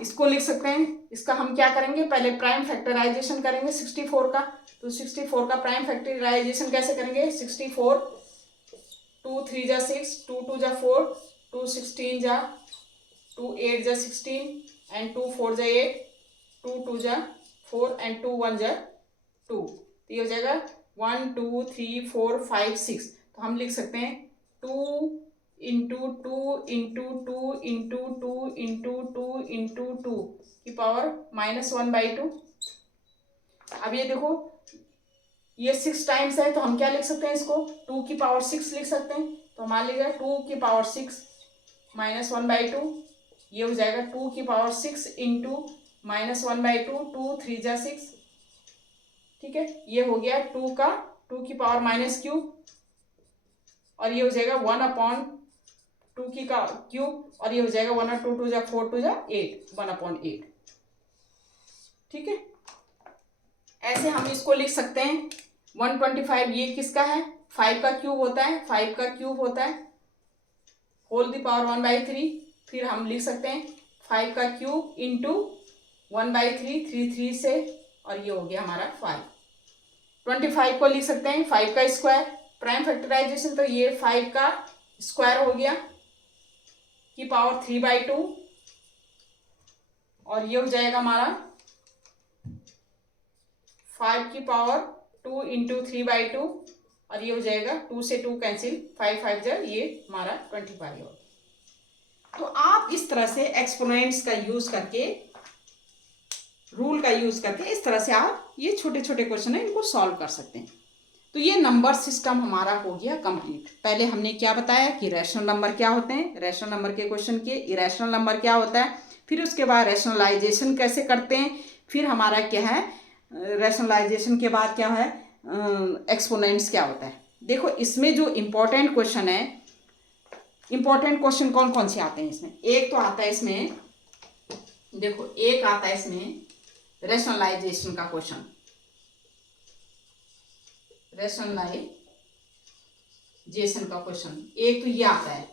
इसको लिख सकते हैं, इसका हम क्या करेंगे, पहले प्राइम फैक्टराइजेशन करेंगे 64 का। तो 64 का प्राइम फैक्टराइजेशन कैसे करेंगे, 64 2 3 जा 6, 2 2 जा 4, 2 16 जा 2 8 जा 16 एंड 2 4 जा 8, 2 2 जा 4 एंड 2 1 जा 2। तो ये हो जाएगा 1 2 3 4 5 6। तो हम लिख सकते हैं 2 into 2 into 2 into 2 into 2 into 2 की पावर -1/2। अब ये देखो ये 6 टाइम्स है, तो हम क्या लिख सकते हैं, इसको 2 की पावर 6 लिख सकते हैं। तो हमारा लिखा 2 की पावर 6 -1/2, ये हो जाएगा 2 की पावर 6 इंटू -1/2, 2 3 जा 6, ठीक है। ये हो गया 2 की पावर -3, और ये हो जाएगा 1/2 की का क्यूब, और ये हो जाएगा 1 और 2 2 जा 4 2 जा 8, 1/8, ठीक है। ऐसे हम इसको लिख सकते हैं 125, ये किसका है, 5 का क्यूब होता है, 5 का क्यूब होता है होल द पावर 1/3। फिर हम लिख सकते हैं 5 का क्यूब इंटू 1/3, 3 से, और ये हो गया हमारा 5। 25 को लिख सकते हैं 5 का स्क्वायर, प्राइम फैक्टराइजेशन, तो ये 5 का स्क्वायर हो गया की पावर 3/2, और ये हो जाएगा हमारा 5 की पावर 2 इंटू 3/2, और ये हो जाएगा 2 से 2 कैंसिल, 5 5 जा, ये हमारा 25 होगा। तो आप इस तरह से एक्सपोनेंट्स का यूज करके, रूल का यूज करके, इस तरह से आप ये छोटे छोटे क्वेश्चन है इनको सॉल्व कर सकते हैं। तो ये नंबर सिस्टम हमारा हो गया कंप्लीट। पहले हमने क्या बताया कि रैशनल नंबर क्या होते हैं, रैशनल नंबर के क्वेश्चन के, इरेशनल नंबर क्या होता है, फिर उसके बाद रैशनलाइजेशन कैसे करते हैं, फिर हमारा क्या है, रैशनलाइजेशन के बाद क्या है, एक्सपोनेंट्स क्या होता है। देखो इसमें जो इम्पोर्टेंट क्वेश्चन है, इम्पोर्टेंट क्वेश्चन कौन कौन से आते हैं इसमें, एक तो आता है इसमें, देखो एक आता है इसमें रैशनलाइजेशन का क्वेश्चन, रैशनलाइजेशन का क्वेश्चन एक तो ये आता है,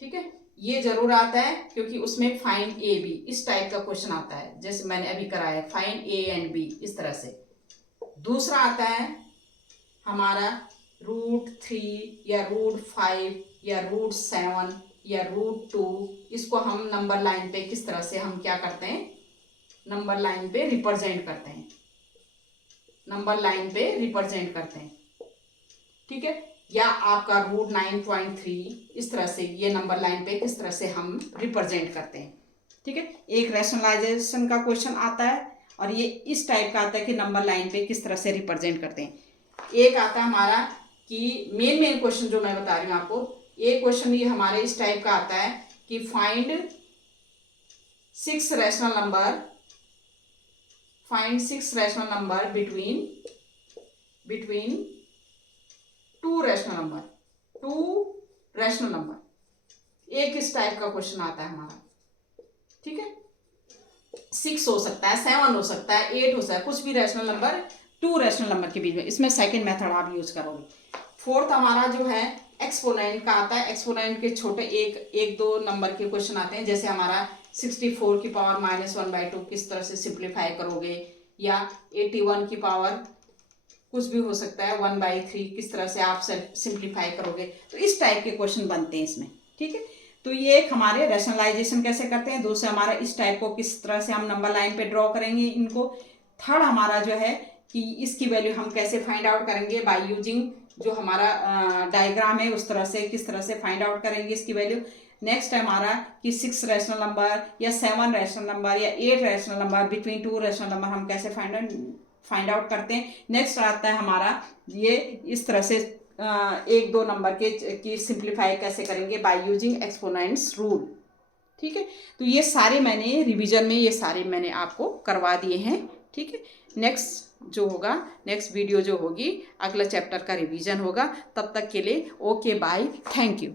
ठीक है, ये जरूर आता है क्योंकि उसमें फाइंड ए बी इस टाइप का क्वेश्चन आता है, जैसे मैंने अभी कराया फाइंड ए एंड बी इस तरह से। दूसरा आता है हमारा √3 या √5 या √7 या √2, इसको हम नंबर लाइन पे किस तरह से हम क्या करते हैं, नंबर लाइन पे रिप्रेजेंट करते हैं, नंबर लाइन पे रिप्रेजेंट करते हैं, ठीक है। या आपका √9.3 इस तरह से ये नंबर लाइन पे किस तरह से हम रिप्रेजेंट करते हैं, ठीक है। एक रैशनलाइजेशन का क्वेश्चन आता है, और ये इस टाइप का आता है कि नंबर लाइन पे किस तरह से रिप्रेजेंट करते हैं। एक आता है हमारा कि मेन क्वेश्चन जो मैं बता रही हूँ आपको, एक क्वेश्चन ये हमारे इस टाइप का आता है कि find 6 rational number, find 6 rational number between 2 rational number, 2 rational number, एक इस टाइप का क्वेश्चन आता है हमारा, ठीक है। 6 हो सकता है, 7 हो सकता है, 8 हो सकता है, कुछ भी रैशनल नंबर 2 रैशनल नंबर के बीच में, इसमें सेकंड मेथड आप यूज करोगे। फोर्थ हमारा जो है एक्सपोनेंट का आता है, एक्सपोनेंट के छोटे एक दो नंबर के क्वेश्चन आते हैं, जैसे हमारा 64 की पावर -1/2 किस तरह से सिंप्लीफाई करोगे, या 81 की पावर कुछ भी हो सकता है 1/3 किस तरह से आप सिंप्लीफाई करोगे। तो इस टाइप के क्वेश्चन बनते हैं इसमें, ठीक है। तो ये एक हमारे रैशनलाइजेशन कैसे करते हैं, दूसरे हमारा इस टाइप को किस तरह से हम नंबर लाइन पे ड्रॉ करेंगे इनको। थर्ड हमारा जो है कि इसकी वैल्यू हम कैसे फाइंड आउट करेंगे, बाय यूजिंग जो हमारा डायग्राम है उस तरह से किस तरह से फाइंड आउट करेंगे इसकी वैल्यू। नेक्स्ट है हमारा कि 6 रैशनल नंबर या 7 रैशनल नंबर या 8 rational number between 2 rational number हम कैसे फाइंड आउट करते हैं। नेक्स्ट आता है हमारा ये इस तरह से एक दो नंबर की सिंप्लीफाई कैसे करेंगे बाय यूजिंग एक्सपोनेंट्स रूल, ठीक है। तो ये सारे मैंने रिवीजन में ये सारे मैंने आपको करवा दिए हैं, ठीक है। नेक्स्ट जो होगा, नेक्स्ट वीडियो जो होगी अगला चैप्टर का रिवीजन होगा। तब तक के लिए ओके बाय, थैंक यू।